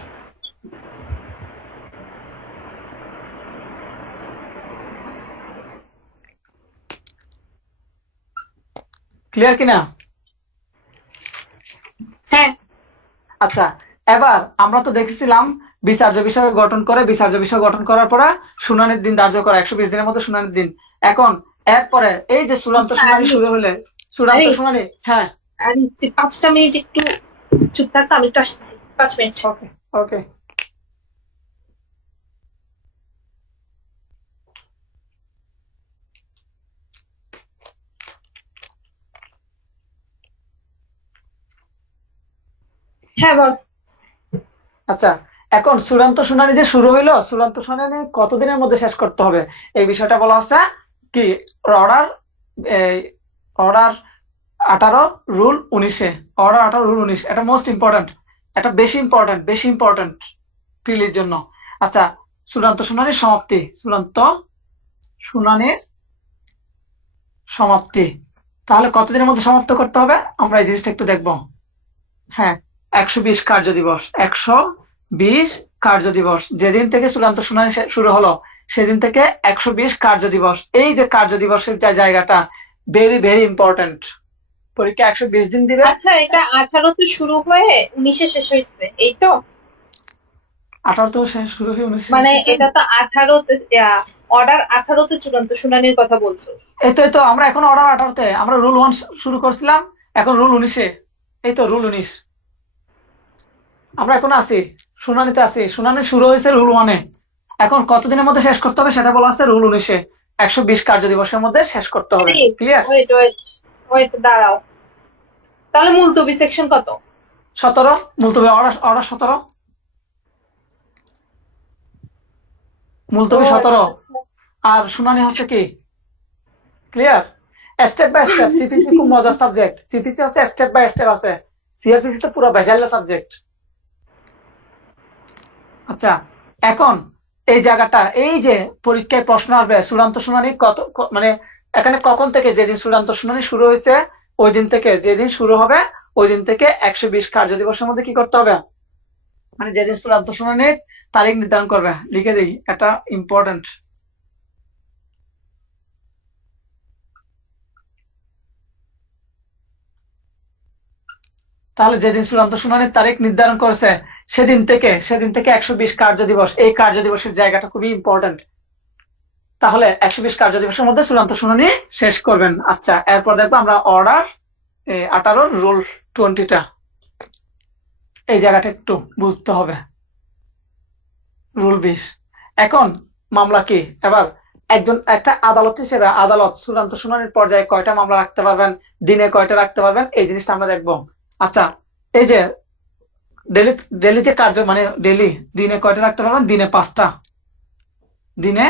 ক্লিয়ার কিনা? হ্যাঁ। আচ্ছা, এবার আমরা তো দেখেছিলাম বিচার্য বিষয় গঠন করে, বিচার্য বিষয় গঠন করার পরে শুনানির দিন ধার্য করা, 120 দিনের মধ্যে শুনানির দিন। এখন এরপরে এই যে চূড়ান্ত আচ্ছা, শুনানি শুরু হলে, চূড়ান্ত আরে শুনানি, হ্যাঁ। আরে তুই 5টা মিনিট একটু চুপ থাকতো, আমি একটু আসতেছি, 5 মিনিট। ওকে, ওকে। হ্যাঁ, বল। আচ্ছা, এখন চূড়ান্ত শুনানি যে শুরু হইলো, চূড়ান্ত শুনানি কতদিনের মধ্যে শেষ করতে হবে এই বিষয়টা বলা হচ্ছে কি অর্ডার অর্ডার 18 রুল 19-এ। অর্ডার 18 রুল 19 এটা মোস্ট ইম্পর্টেন্ট, এটা বেশি ইম্পর্টেন্ট পিলির জন্য। আচ্ছা, চূড়ান্ত শুনানির সমাপ্তি, চূড়ান্ত শুনানির সমাপ্তি, তাহলে কতদিনের মধ্যে সমাপ্ত করতে হবে আমরা এই জিনিসটা একটু দেখবো। হ্যাঁ, 120 কার্য দিবস, 120 কার্য দিবস, যেদিন থেকে চূড়ান্ত শুনানি শুরু হলো সেদিন থেকে 120 কার্য দিবস। এই যে কার্য দিবসের যে জায়গাটা ভেরি ভেরি ইম্পর্টেন্ট। পরীক্ষা 120 দিন দিবে। আচ্ছা, এটা 18তে শুরু হয়ে 19-এ শেষ হয়েছে, এই তো? 18 তো শেষ শুরু হয়ে 19 শেষ মানে হয়েছে। এটা তো 18তে, অর্ডার 18তে চূড়ান্ত শুনানির কথা বলছো? এই তো আমরা এখন অর্ডার 18-তে, আমরা রুল 1 শুরু করছিলাম, এখন রুল 19-এ। এই তো রুল 19, আমরা এখন আছি শুনানিতে আছি, শুনানি শুরু হয়েছে রুল 1-এ। এখন কতদিনের মধ্যে শেষ করতে হবে সেটা বলা আছে রুল 19-এ, 120 কার্য দিবসের মধ্যে শেষ করতে হবে। ক্লিয়ার? ওয়েট ওয়েট ওয়েট, দাঁড়াও। তাহলে মুলতবি সেকশন কত? 17, মুলতবি অর্ডার অর্ডার 17, ও মুলতবি 17। আচ্ছা, আচ্ছা। আর শুনানি হচ্ছে কি? Clear? Step by step. CPC খুব মজার সাবজেক্ট, সিপিসি হচ্ছে স্টেপ বাই স্টেপ আছে, সিআরপিসি তো পুরো ভেজাইলা সাবজেক্ট। আচ্ছা, এখন এই জায়গাটা, এই যে পরীক্ষায় প্রশ্ন আসবে চূড়ান্ত শুনানি মানে এখানে কখন থেকে, যেদিন চূড়ান্ত শুনানি শুরু হয়েছে ওই দিন থেকে, যেদিন শুরু হবে ওই দিন থেকে 120 কার্য দিবসের মধ্যে কি করতে হবে, মানে যেদিন চূড়ান্ত শুনানির তারিখ নির্ধারণ করবে। লিখে দিই, এটা ইম্পর্টেন্ট। তাহলে যেদিন চূড়ান্ত শুনানির তারিখ নির্ধারণ করেছে সেদিন থেকে 120 কার্য দিবস, এই কার্য দিবসের জায়গাটা খুবই ইম্পর্টেন্ট। তাহলে 120 কার্য দিবসের মধ্যে চূড়ান্ত শুনানি শেষ করবেন। আচ্ছা, এরপর দেখবো আমরা অর্ডার 18 রুল 20টা। এই জায়গাটা একটু বুঝতে হবে। রুল 20। এখন মামলা কি, এবার একটা আদালত হিসেবে আদালত চূড়ান্ত শুনানির পর্যায়ে কয়টা মামলা রাখতে পারবেন, দিনে কয়টা রাখতে পারবেন, এই জিনিসটা আমরা দেখবো। আচ্ছা, এই যে ডেলি যে কার্য মানে ডেলি দিনে কয়টা রাখতে পারবেন, দিনে 5টা। দিনে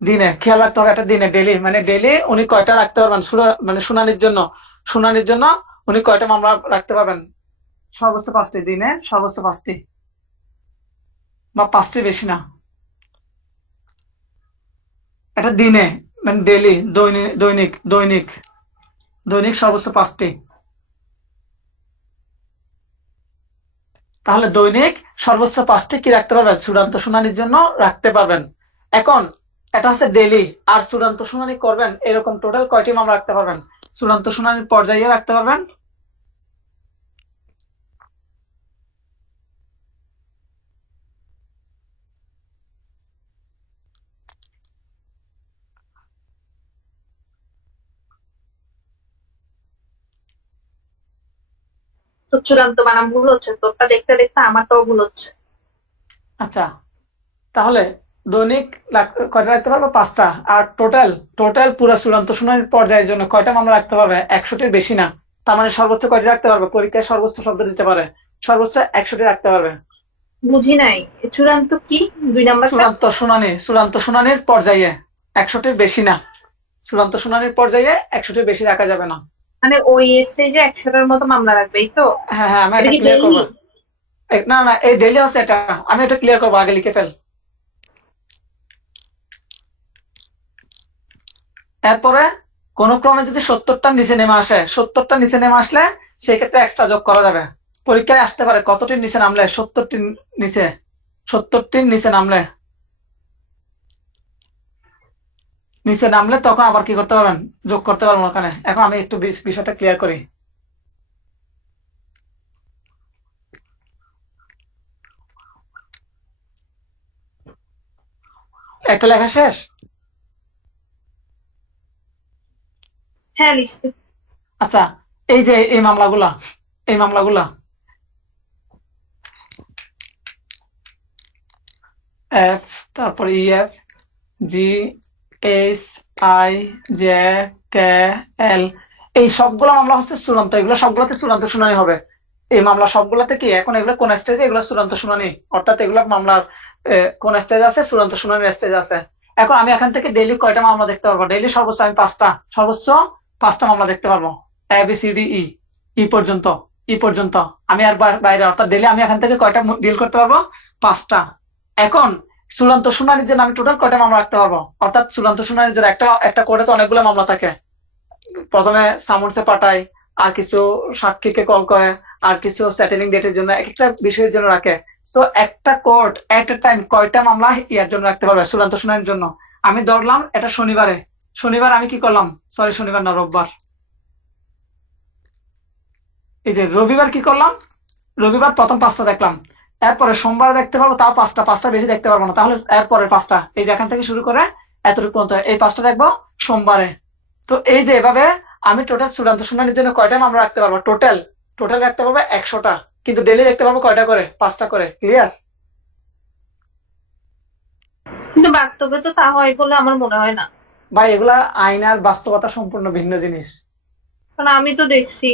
দিনে খেয়াল রাখতে হবে, একটা দিনে ডেলি মানে ডেলি উনি কয়টা রাখতে পারবেন মানে শুনানির জন্য উনি কয়টা মামলা রাখতে পারবেন, সর্বোচ্চ 5টি, দিনে সর্বোচ্চ 5টি বা 5টির বেশি না। এটা দিনে মানে ডেলি, দৈনিক দৈনিক দৈনিক সর্বোচ্চ 5টি। তাহলে দৈনিক সর্বোচ্চ 5টি কি রাখতে পারবেন, চূড়ান্ত শুনানির জন্য রাখতে পারবেন। এখন এটা হচ্ছে ডেলি, আর চূড়ান্ত শুনানি করবেন এরকম টোটাল কয়টি মামলা রাখতে পারবেন, চূড়ান্ত শুনানির পর্যায়ে রাখতে পারবেন। তো চূড়ান্ত বানাম ভুল হচ্ছে, তোরটা দেখতে দেখতে আমারটাও ভুল হচ্ছে। আচ্ছা, তাহলে দৈনিক কয়টা রাখতে পারবো, 5টা। আর টোটাল টোটাল পুরো চূড়ান্ত শুনানির পর্যায়ের জন্য কয়টা মামলা রাখতে পারবে, 100টির বেশি না। তার মানে সর্বোচ্চ কয়টি রাখতে পারবে, পরীক্ষায় সর্বোচ্চ শব্দ দিতে পারে, সর্বোচ্চ 100টি রাখতে পারবে। বুঝি নাই, চূড়ান্ত কি 2 নাম্বারটা? চূড়ান্ত শুনানির পর্যায়ে 100টির বেশি না, চূড়ান্ত শুনানির পর্যায়ে 100টির বেশি রাখা যাবে না। মানে ওই স্টেজে 100টার মতো মামলা রাখবে, এই তো? হ্যাঁ হ্যাঁ, আমি এটা এটা কি ক্লিয়ার ডেইলি? করবো। না না, এই ডেইলি হচ্ছে এটা, আমি এটা ক্লিয়ার করবো, আগে লিখে ফেল। এরপরে কোন ক্রমে যদি 70টার নিচে নেমে আসে, 70টার নিচে নেমে আসলে সেই ক্ষেত্রে এক্সট্রা যোগ করা যাবে। পরীক্ষায় আসতে পারে কতটির নিচে নামলে, 70টির নিচে, 70টির নিচে নামলে তখন আবার কি করতে পারবেন, যোগ করতে পারবেন ওখানে। এখন আমি একটু বিষয়টা ক্লিয়ার করি। একটা লেখা শেষ। হ্যাঁ, লিখছি। আচ্ছা, এই যে এই মামলাগুলা এফ, তারপরে E F, G, H, I, J, K, L, এই সবগুলো মামলা হচ্ছে চূড়ান্ত, এগুলো সবগুলোতে চূড়ান্ত শুনানি হবে। এই মামলা সবগুলাতে কি এখন এগুলো কোন স্টেজে, এগুলো চূড়ান্ত শুনানি, অর্থাৎ এগুলো মামলার কোন স্টেজ আছে, চূড়ান্ত শুনানির স্টেজ আছে। এখন আমি এখান থেকে ডেইলি কয়টা মামলা দেখতে পারবো, ডেইলি সর্বোচ্চ আমি 5টা, সর্বোচ্চ 5টা মামলা দেখতে পারবো, A B C D E, ই পর্যন্ত আমি আর বাইরে, অর্থাৎ ডেইলি আমি এখান থেকে কয়টা ডিল করতে পারবো, 5টা। এখন চূড়ান্ত শুনানির জন্য আমি টোটাল কয়টা মামলা রাখতে পারবো, অর্থাৎ চূড়ান্ত শুনানির জন্য একটা কোর্টে তো অনেকগুলো মামলা থাকে। প্রথমে সামন্সে পাঠায়, আর কিছু সাক্ষীকে কল করে, আর কিছু সেটেলিং ডেটের জন্য এক একটা বিষয়ের জন্য রাখে। তো একটা কোর্ট এট এ টাইম কয়টা মামলা ইয়ার জন্য রাখতে পারবে, চূড়ান্ত শুনানির জন্য। আমি ধরলাম এটা শনিবার আমি কি করলাম, সরি শনিবার না, রোববার। এই যে রবিবার কি করলাম, রবিবার প্রথম 5টা দেখলাম, এরপরে সোমবার দেখতে পারবো তাও 5টা, 5টা বেশি দেখতে পারবো না। তাহলে এরপরে 5টা, এই যে এখান থেকে শুরু করে এতটুকু পর্যন্ত, এই 5টা দেখবো সোমবারে। তো এই যে এভাবে আমি টোটাল চূড়ান্ত শুনানির জন্য কয়টা মামলা রাখতে পারবো, টোটাল রাখতে পারবো 100টা, কিন্তু ডেলি দেখতে পারবো কয়টা করে, 5টা করে। ক্লিয়ার? কিন্তু বাস্তবে তো তা হয় বলে আমার মনে হয় না। ভাই, এগুলা আইন আর বাস্তবতা সম্পূর্ণ ভিন্ন জিনিস। কারণ আমি তো দেখছি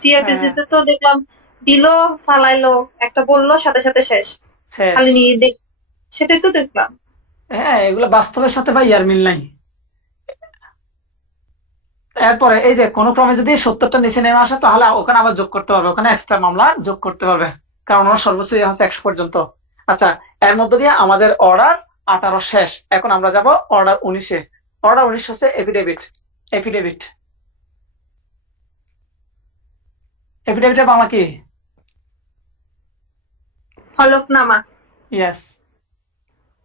সিআরপিসি হ্যাঁ, তে তো দেখলাম, দিল, ফালাইলো, একটা বললো, সাথে সাথে শেষ। শেষ। খালি নিয়ে দেখ, সেটাই তো দেখলাম। হ্যাঁ, এগুলা বাস্তবের সাথে ভাই আর মিল নাই। এরপরে এই যে কোন ক্রমে যদি 70টা নিচে নেমে আসে তাহলে ওখানে আবার যোগ করতে পারবে, ওখানে এক্সট্রা মামলা যোগ করতে পারবে, কারণ ওরা সর্বোচ্চ হচ্ছে 100 পর্যন্ত। আচ্ছা, এর মধ্যে দিয়ে আমাদের অর্ডার 18 শেষ। এখন আমরা যাব অর্ডার 19-এ। অর্ডার 19 হচ্ছে এফিডেভিট। এফিডেভিট এফিডেভিটের বাংলা কি? হলফনামা। ইয়েস,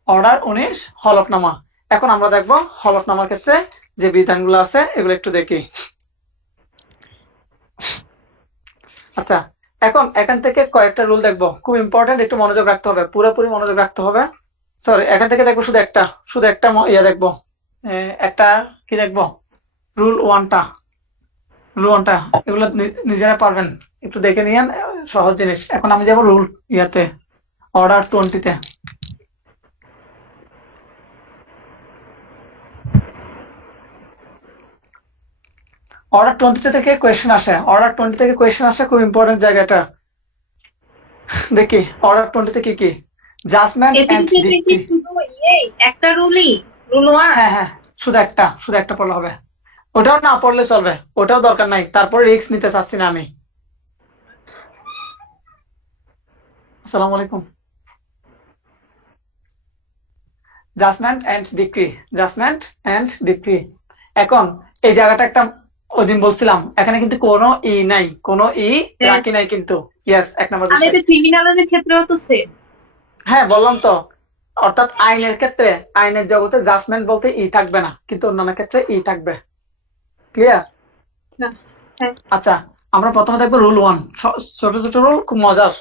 অর্ডার 19 হলফনামা। এখন আমরা দেখব হলফনামার ক্ষেত্রে যে বিধানগুলো আছে এগুলো একটু দেখি। আচ্ছা, এখন এখান থেকে কয়েকটা রুল দেখবো, খুব ইম্পর্টেন্ট, একটু মনোযোগ রাখতে হবে, পুরোপুরি মনোযোগ রাখতে হবে। সরি, এখান থেকে দেখবো শুধু একটা ইয়ে দেখবো, একটা কি দেখবো, রুল ওয়ানটা, এগুলো নিজেরা পারবেন, একটু দেখে নিয়েন, সহজ জিনিস। এখন আমি যাবো রুল ইয়াতে, অর্ডার 20-তে। অর্ডার 20 থেকে কোয়েশ্চেন আসে, খুব ইম্পর্টেন্ট জায়গাটা। দেখি অর্ডার 20-তে কি কি, জাজমেন্ট এতে এন্ড কি কি ডিক্রি। শুধু একটা রুলই, রুল ওয়ান? হ্যাঁ হ্যাঁ, শুধু একটা পড়লে হবে, ওটাও না পড়লে চলবে, ওটাও দরকার নাই, তারপরে রিস্ক নিতে চাচ্ছি না আমি। আসসালামু আলাইকুম। Judgment and decree. এখন এই জায়গাটা একটা, ওই দিন বলছিলাম, এখানে কিন্তু কোনো ই নাই, কোনো ই হ্যাঁ, রাখি নাই কিন্তু। ইয়েস, 1 নম্বর আর বিষয়। এটা ক্রিমিনালের ক্ষেত্রেও তো সেম। হ্যাঁ, বললাম তো, অর্থাৎ আইনের ক্ষেত্রে, আইনের জগতে জাজমেন্ট বলতে ই থাকবে না, কিন্তু অন্যান্য ক্ষেত্রে ই থাকবে। ক্লিয়ার? হ্যাঁ, আচ্ছা, আমরা প্রথমে দেখবো রুল ওয়ান, ছোট ছোট রুল, খুব মজার।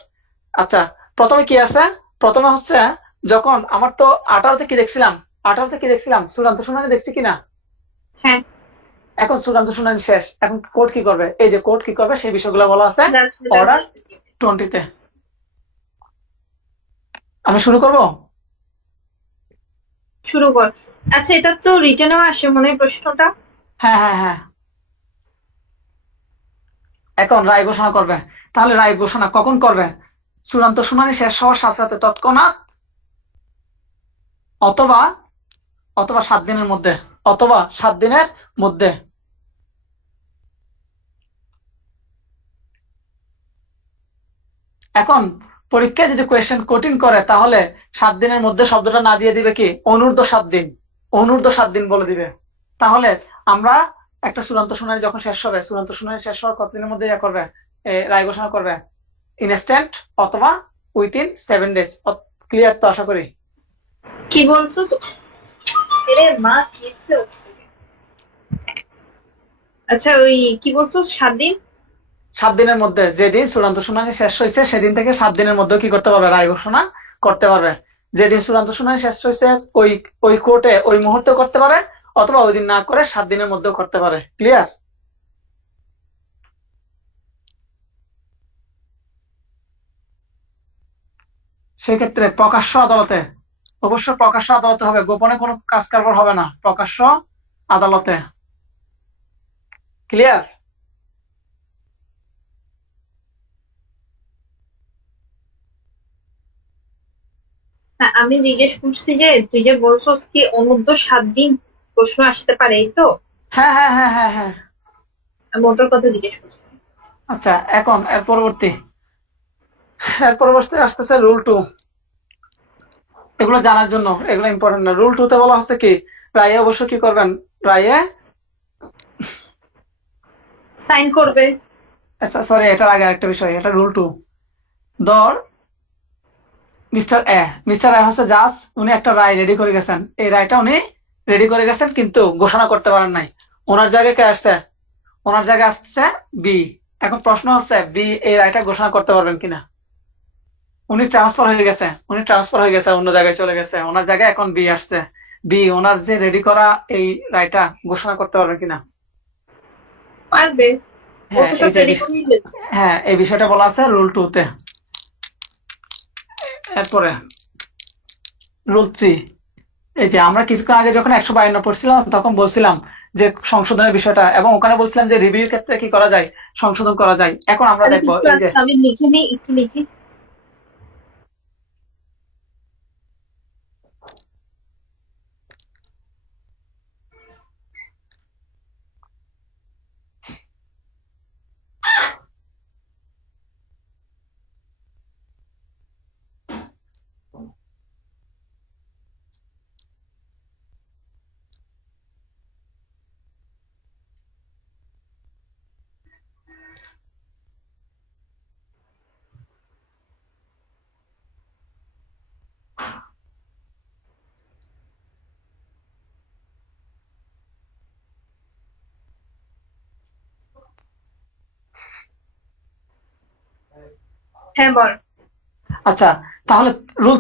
আচ্ছা, প্রথমে কি আছে, প্রথমে হচ্ছে, যখন আমার তো 18তে কি দেখছিলাম চূড়ান্ত শুনানি দেখছি কিনা। হ্যাঁ, এখন চূড়ান্ত শুনানি শেষ, এখন কোর্ট কি করবে, এই যে কোর্ট কি করবে সেই বিষয়গুলো বলা আছে সেটা অর্ডার বলতেছি। 20-তে। আমি শুরু করব। শুরু কর। আচ্ছা, এটা তো রিটেনেও আসে মনে হয় প্রশ্নটা। হ্যাঁ হ্যাঁ হ্যাঁ, এখন রায় ঘোষণা করবে। তাহলে রায় ঘোষণা কখন করবে? চূড়ান্ত শুনানি শেষ হওয়ার সাথে সাথে, তৎক্ষণাৎ, অথবা অথবা 7 দিনের মধ্যে, অথবা 7 দিনের মধ্যে। এখন পরীক্ষায় যদি কোয়েশ্চেন কঠিন করে, তাহলে 7 দিনের মধ্যে শব্দটা না দিয়ে দিবে কি, অনূর্ধ্ব 7 দিন, অনূর্ধ্ব 7 দিন বলে দিবে। তাহলে আমরা একটা চূড়ান্ত শুনানি যখন শেষ হবে, চূড়ান্ত শুনানি শেষ হওয়ার কতদিনের মধ্যে ইয়া করবে, রায় ঘোষণা করবে, ইনস্ট্যান্ট অথবা উইথিন 7 ডেজ। ক্লিয়ার তো আশা করি। কি বলছো? এরে মা, কি তো? আচ্ছা, ওই কি বলছো, 7 দিন? 7 দিনের মধ্যে, যেদিন চূড়ান্ত শুনানি শেষ হয়েছে সেদিন থেকে 7 দিনের মধ্যে কি করতে পারবে, রায় ঘোষণা করতে পারবে। যেদিন চূড়ান্ত শুনানি শেষ হয়েছে ওই ওই কোর্টে ওই মুহূর্তে করতে পারে, অথবা ওই দিন না করে 7 দিনের মধ্যেও করতে পারে। ক্লিয়ার? সেক্ষেত্রে প্রকাশ্য আদালতে, অবশ্য প্রকাশ্য আদালতে হবে, গোপনে কোনো কাজ কারবার হবে না, প্রকাশ্য আদালতে। ক্লিয়ার? হ্যাঁ, আমি জিজ্ঞেস করছি যে তুই যে বলছো কি অনূর্ধ্ব 7 দিন প্রশ্ন আসতে পারে, এই তো? হ্যাঁ হ্যাঁ হ্যাঁ হ্যাঁ হ্যাঁ। আমি ওটার কথা জিজ্ঞেস করছি। আচ্ছা, এখন এর পরবর্তী আসতেছে রুল 2। এগুলো জানার জন্য, এগুলো ইম্পর্টেন্ট না। রুল 2-তে বলা হচ্ছে কি, রায়ে অবশ্য কি করবেন, রায়ে, সাইন করবে। আচ্ছা সরি, এটার আগে একটা বিষয়, এটা রুল 2। ধর মিস্টার এ হচ্ছে জাজ, উনি একটা রায় রেডি করে গেছেন, এই রায়টা উনি রেডি করে গেছেন কিন্তু ঘোষণা করতে পারেন নাই। ওনার জায়গায় কে আসছে? ওনার জায়গায় আসছে বি। এখন প্রশ্ন হচ্ছে, বি এই রায়টা ঘোষণা করতে পারবেন কিনা। উনি ট্রান্সফার হয়ে গেছে অন্য জায়গায় চলে গেছে, ওনার জায়গায় এখন বি আসছে। বি ওনার যে রেডি করা এই রায়টা ঘোষণা করতে পারবে কিনা। পারবে, ও হ্যাঁ, তো এই সব যে রেডি করে নিলে। হ্যাঁ, এই বিষয়টা বলা আছে রুল 2-তে। এরপরে রুল 3। এই যে আমরা কিছুক্ষণ আগে যখন 152 পড়ছিলাম, তখন বলছিলাম যে সংশোধনের বিষয়টা, এবং ওখানে বলছিলাম যে রিভিউর ক্ষেত্রে কি করা যায়, সংশোধন করা যায়। এখন আমরা তাহলে দেখবো কিছু এই যে, আছে, আমি লিখে নিই, একটু লিখি। হ্যাঁ বল। আচ্ছা, তাহলে রুল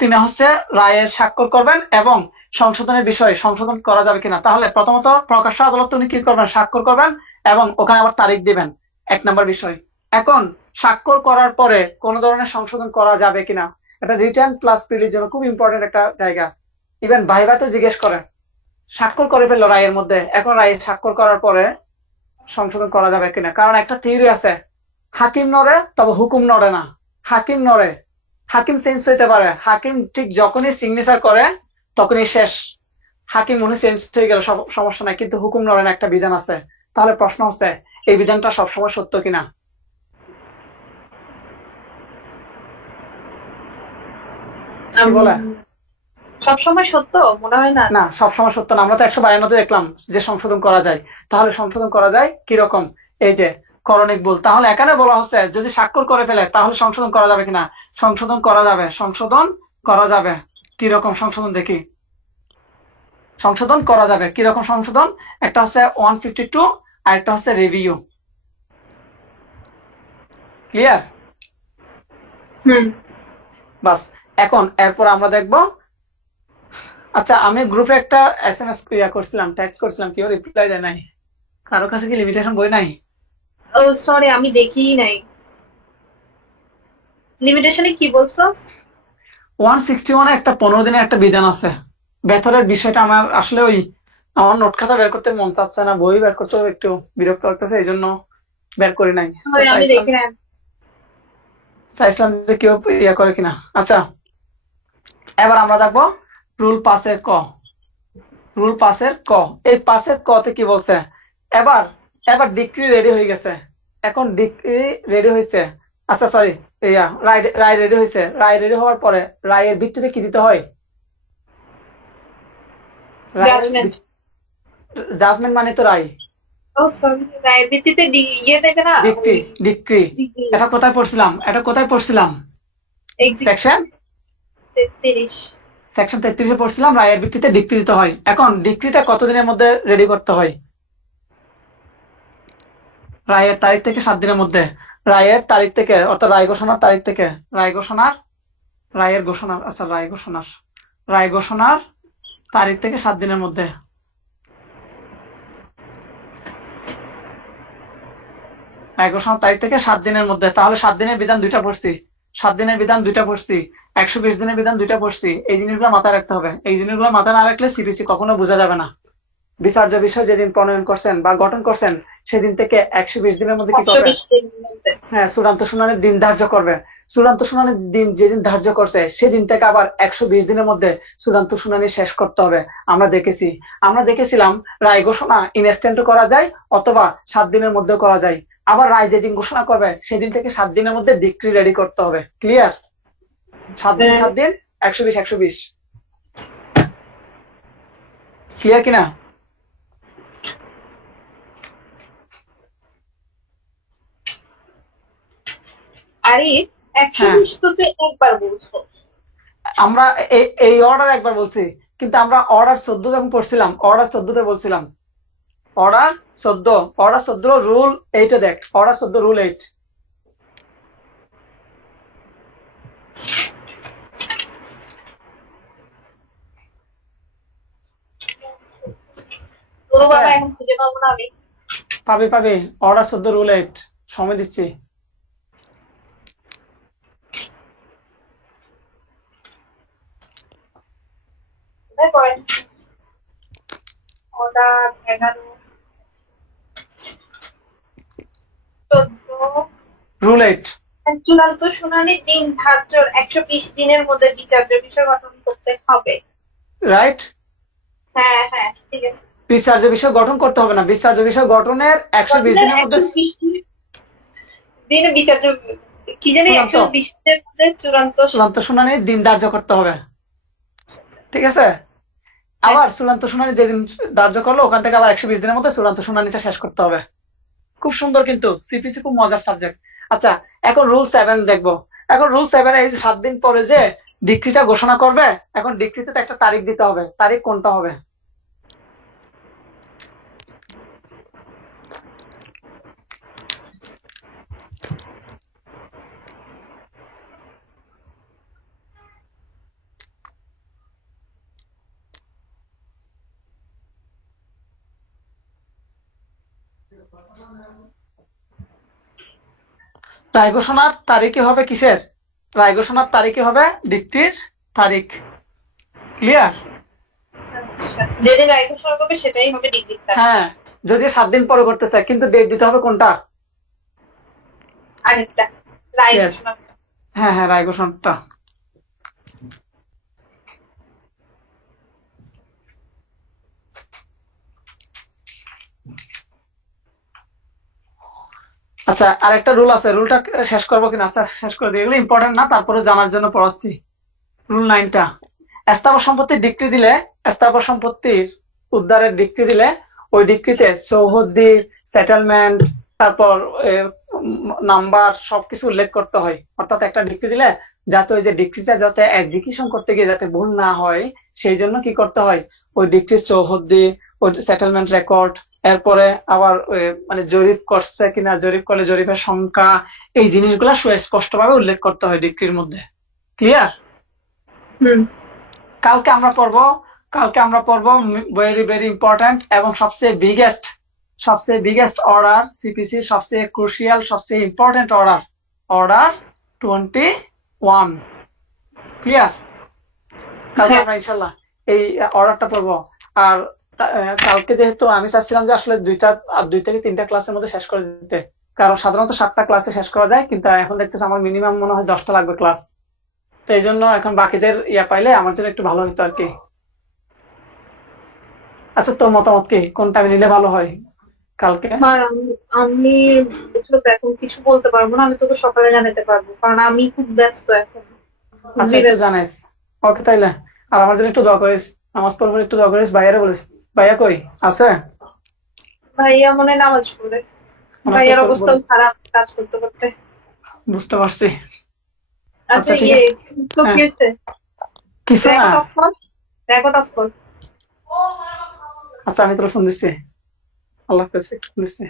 3 হচ্ছে রায়ের স্বাক্ষর করবেন এবং সংশোধনের বিষয়ে সংশোধন করা যাবে কিনা। তাহলে প্রথমত প্রকাশ্য আদালত উনি কি করবেন, স্বাক্ষর করবেন এবং ওখানে আবার তারিখ দিবেন, 1 নম্বর বিষয়। এখন স্বাক্ষর করার পরে কোন ধরনের সংশোধন করা যাবে কিনা, এটা রিটার্ন প্লাস প্রিলির জন্য খুব ইম্পর্টেন্ট একটা জায়গা। ইভেন ভাইভাতে জিজ্ঞেস করেন, স্বাক্ষর করে ফেললো রায়ের মধ্যে, এখন রায়ের স্বাক্ষর করার পরে সংশোধন করা যাবে কিনা। কারণ একটা থিওরি আছে, হাকিম নড়ে তবে হুকুম নড়ে না। হাকিম নড়ে, হাকিম চেঞ্জ হইতে পারে, হাকিম ঠিক যখনই সিগনেচার করে তখনই শেষ। হাকিম উনি চেঞ্জ হয়ে গেল সমস্যা নাই, কিন্তু হুকুম নড়ে না, একটা বিধান আছে। তাহলে প্রশ্ন হচ্ছে এই বিধানটা সবসময় সত্য কিনা। কি বলে? সবসময় সত্য মনে হয় না। না, সবসময় সত্য না। আমরা তো 152 দেখলাম যে সংশোধন করা যায়। তাহলে সংশোধন করা যায় কিরকম, এই যে করণিক ভুল। তাহলে এখানে বলা হচ্ছে যদি স্বাক্ষর করে ফেলে তাহলে সংশোধন করা যাবে কিনা। সংশোধন করা যাবে, সংশোধন করা যাবে। কিরকম সংশোধন দেখি, সংশোধন করা যাবে কিরকম সংশোধন। একটা হচ্ছে 152 আর একটা হচ্ছে রিভিউ। ক্লিয়ার? হুম। বাস, এখন এরপর আমরা দেখব। আচ্ছা, আমি গ্রুপে একটা SMS করছিলাম, টেক্সট করছিলাম, কেউ রিপ্লাই দেয় নাই। কারো কাছে কি লিমিটেশন বই নাই? ও সরি, আমি দেখিই নাই। লিমিটেশনে কি বলছো? 161 একটা 15 দিনের একটা বিধান আছে। বেতনের বিষয়টা আমার আসলে আমার নোট খাতা বের করতে মন চাচ্ছে না, বই বের করতে একটু বিরক্ত লাগতেছে, এই জন্য বের করি নাই। তো সরি, আমি দেখি নাই। চাইছিলাম যে কেউ করে কিনা। আচ্ছা, এবার আমরা দেখবো রুল 5 এর ক। এই 5 এর ক তে কি বলছে। এবার এবার ডিক্রি রেডি হয়ে গেছে। এখন ডিক্রি রেডি হয়েছে, আচ্ছা সরি, রায় রায় রেডি হয়েছে। রায় রেডি হওয়ার পরে রায়ের ভিত্তিতে কি দিতে হয়, জাজমেন্ট। জাজমেন্ট মানে তো রায়। ও সরি, রায়ের ভিত্তিতে ইয়ে দেবে না ডিক্রি, ওই ডিক্রি। এটা কোথায় পড়ছিলাম, সেকশন এক্সাম 33। সেকশন 33-এ পড়ছিলাম, রায়ের ভিত্তিতে ডিক্রি দিতে হয়। এখন ডিক্রিটা কতদিনের মধ্যে রেডি করতে হয়, রায়ের তারিখ থেকে 7 দিনের মধ্যে। রায়ের তারিখ থেকে, অর্থাৎ রায় ঘোষণার তারিখ থেকে, রায় ঘোষণার রায়ের ঘোষণার আচ্ছা রায় ঘোষণার তারিখ থেকে 7 দিনের মধ্যে। রায় ঘোষণার তারিখ থেকে 7 দিনের মধ্যে। তাহলে 7 দিনের বিধান 2টা পড়ছি, 7 দিনের বিধান 2টা পড়ছি, 120 দিনের বিধান 2টা পড়ছি। এই জিনিসগুলো মাথায় রাখতে হবে। এই জিনিসগুলো মাথায় না রাখলে সিপিসি কখনো বোঝা যাবে না। বিচার্য বিষয় যেদিন প্রণয়ন করছেন বা গঠন করছেন সেদিন থেকে 120 দিনের মধ্যে কি করবে, 120 দিনের মধ্যে। হ্যাঁ, চূড়ান্ত শুনানির দিন ধার্য করবে। চূড়ান্ত শুনানির দিন যেদিন ধার্য করছে সেদিন থেকে আবার 120 দিনের মধ্যে চূড়ান্ত শুনানি শেষ করতে হবে। আমরা দেখেছিলাম রায় ঘোষণা ইনস্ট্যান্ট করা যায় অথবা 7 দিনের মধ্যে করা যায়। আবার রায় যেদিন ঘোষণা করবে সেদিন থেকে 7 দিনের মধ্যে ডিক্রি রেডি করতে হবে। ক্লিয়ার? 7 দিন 7 দিন 120 ক্লিয়ার কিনা? আরে 120 তো তুই একবার বলছো। আমরা এই অর্ডার একবার বলছি, কিন্তু আমরা অর্ডার 14 যখন পড়ছিলাম, অর্ডার 14-তে বলছিলাম। অর্ডার 14 রুল 8-এ দেখ, অর্ডার 14 রুল 8। ও বাবা, এখন খুঁজে পাবো না আমি। পাবি অর্ডার 14 রুল 8, সময় দিচ্ছি। কোথায় পড়ে? অর্ডার 11, 14। রুল 8, চূড়ান্ত শুনানির দিন ধার্য 120 দিনের মধ্যে বিচার্য বিষয় গঠন করতে হবে। রাইট? হ্যাঁ হ্যাঁ, ঠিক আছে। বিচার্য বিষয় গঠন করতে হবে না, বিচার্য বিষয় গঠনের 120 দিনের মধ্যে 120 দিনে বিচার্য, কি জানি, চূড়ান্ত 120 দিনের মধ্যে চূড়ান্ত শুনানির দিন ধার্য করতে হবে। ঠিক আছে? আবার চূড়ান্ত শুনানি যেদিন ধার্য করলো ওখান থেকে আবার 120 দিনের মধ্যে চূড়ান্ত শুনানিটা শেষ করতে হবে। খুব সুন্দর, কিন্তু সিপিসি খুব মজার সাবজেক্ট। আচ্ছা, এখন রুল 7 দেখবো। এখন রুল 7 এই যে 7 দিন পরে যে ডিক্রিটা ঘোষণা করবে, এখন ডিক্রিতে তো একটা তারিখ দিতে হবে। তারিখ কোনটা হবে? রায় ঘোষণার তারিখই হবে কিসের? রায় ঘোষণার তারিখই হবে ডিক্রির তারিখ। ক্লিয়ার? আচ্ছা, যেদিন রায় ঘোষণা করবে সেটাই হবে ডিগ্রির তারিখ। হ্যাঁ, যদি 7 দিন পরে করতে চায়, কিন্তু ডেট দিতে হবে কোনটা? আরেকটা রায় Yes. ঘোষণা। হ্যাঁ হ্যাঁ, রায় ঘোষণাটা। আচ্ছা, আরেকটা রুল আছে, রুলটা শেষ করবো কিনা? আচ্ছা, শেষ করে দিই, এগুলো ইম্পর্টেন্ট না, তারপরে জানার জন্য পড়াচ্ছি। রুল 9টা, স্থাবর সম্পত্তির ডিক্রি দিলে, স্থাবর সম্পত্তির উদ্ধারের ডিক্রি দিলে ওই ডিক্রিতে চৌহদ্দি, সেটেলমেন্ট, তারপর নাম্বার সবকিছু উল্লেখ করতে হয়। অর্থাৎ একটা ডিক্রি দিলে যাতে ওই যে ডিক্রিটা যাতে এক্সিকিউশন করতে গিয়ে যাতে ভুল না হয়, সেই জন্য কি করতে হয়, ওই ডিক্রির চৌহদ্দি, ওই সেটেলমেন্ট রেকর্ড, এরপরে আবার মানে জরিপ করছে কিনা, জরিপ করলে জরিপের সংখ্যা, এই জিনিসগুলা সুস্পষ্টভাবে উল্লেখ করতে হয় ডিক্রির মধ্যে। ক্লিয়ার? হুম। কালকে আমরা পড়বো ভেরি ভেরি ইম্পর্টেন্ট এবং সবচেয়ে বিগেস্ট অর্ডার, সিপিসি সবচেয়ে ক্রুশিয়াল, সবচেয়ে ইম্পর্টেন্ট অর্ডার 21। ক্লিয়ার? কালকে আমরা ইনশাল্লাহ এই অর্ডারটা পড়বো। আর কালকে যেহেতু আমি চাচ্ছিলাম যে আসলে 2 থেকে 3টা ক্লাসের মধ্যে শেষ করে দিতে, কারণ সাধারণত 7টা ক্লাসে শেষ করা যায়, কিন্তু এখন দেখতেছি আমার মিনিমাম মনে হয় 10টা লাগবে ক্লাস। তো এই জন্য এখন বাকিদের পাইলে আমার জন্য একটু ভালো হতো আর কি। আচ্ছা, তোর মতামত কি, কোনটা আমি নিলে ভালো হয় কালকে? আর আমি বুঝলো তো এখন কিছু বলতে পারবো না, আমি তোকে সকালে জানাতে পারবো, কারণ আমি খুব ব্যস্ত এখন। আচ্ছা, খুবই একটু ব্যস্ত। জানাইস। ওকে তাইলে, আর আমার জন্য একটু দোয়া করিস, নামাজ পড়বো, একটু দোয়া করিস। ভাইয়ারে বলিস। ভাইয়া কই আছে? ভাইয়া মনে হয় নামাজ পড়ে। ওনাকে ভাইয়ার একটু অবস্থাও বলিস। খারাপ কাজ করতে করতে। বুঝতে পারছি। আচ্ছা, আচ্ছা, ঠিক আছে। তো কি হ্যাঁ, হচ্ছে? কিছু না। রেকর্ড অফ কর, রেকর্ড অফ কর। আচ্ছা, আমি তোর ফোন দিচ্ছি। আল্লাহ হাফেজ, একটু ফোন দিচ্ছি।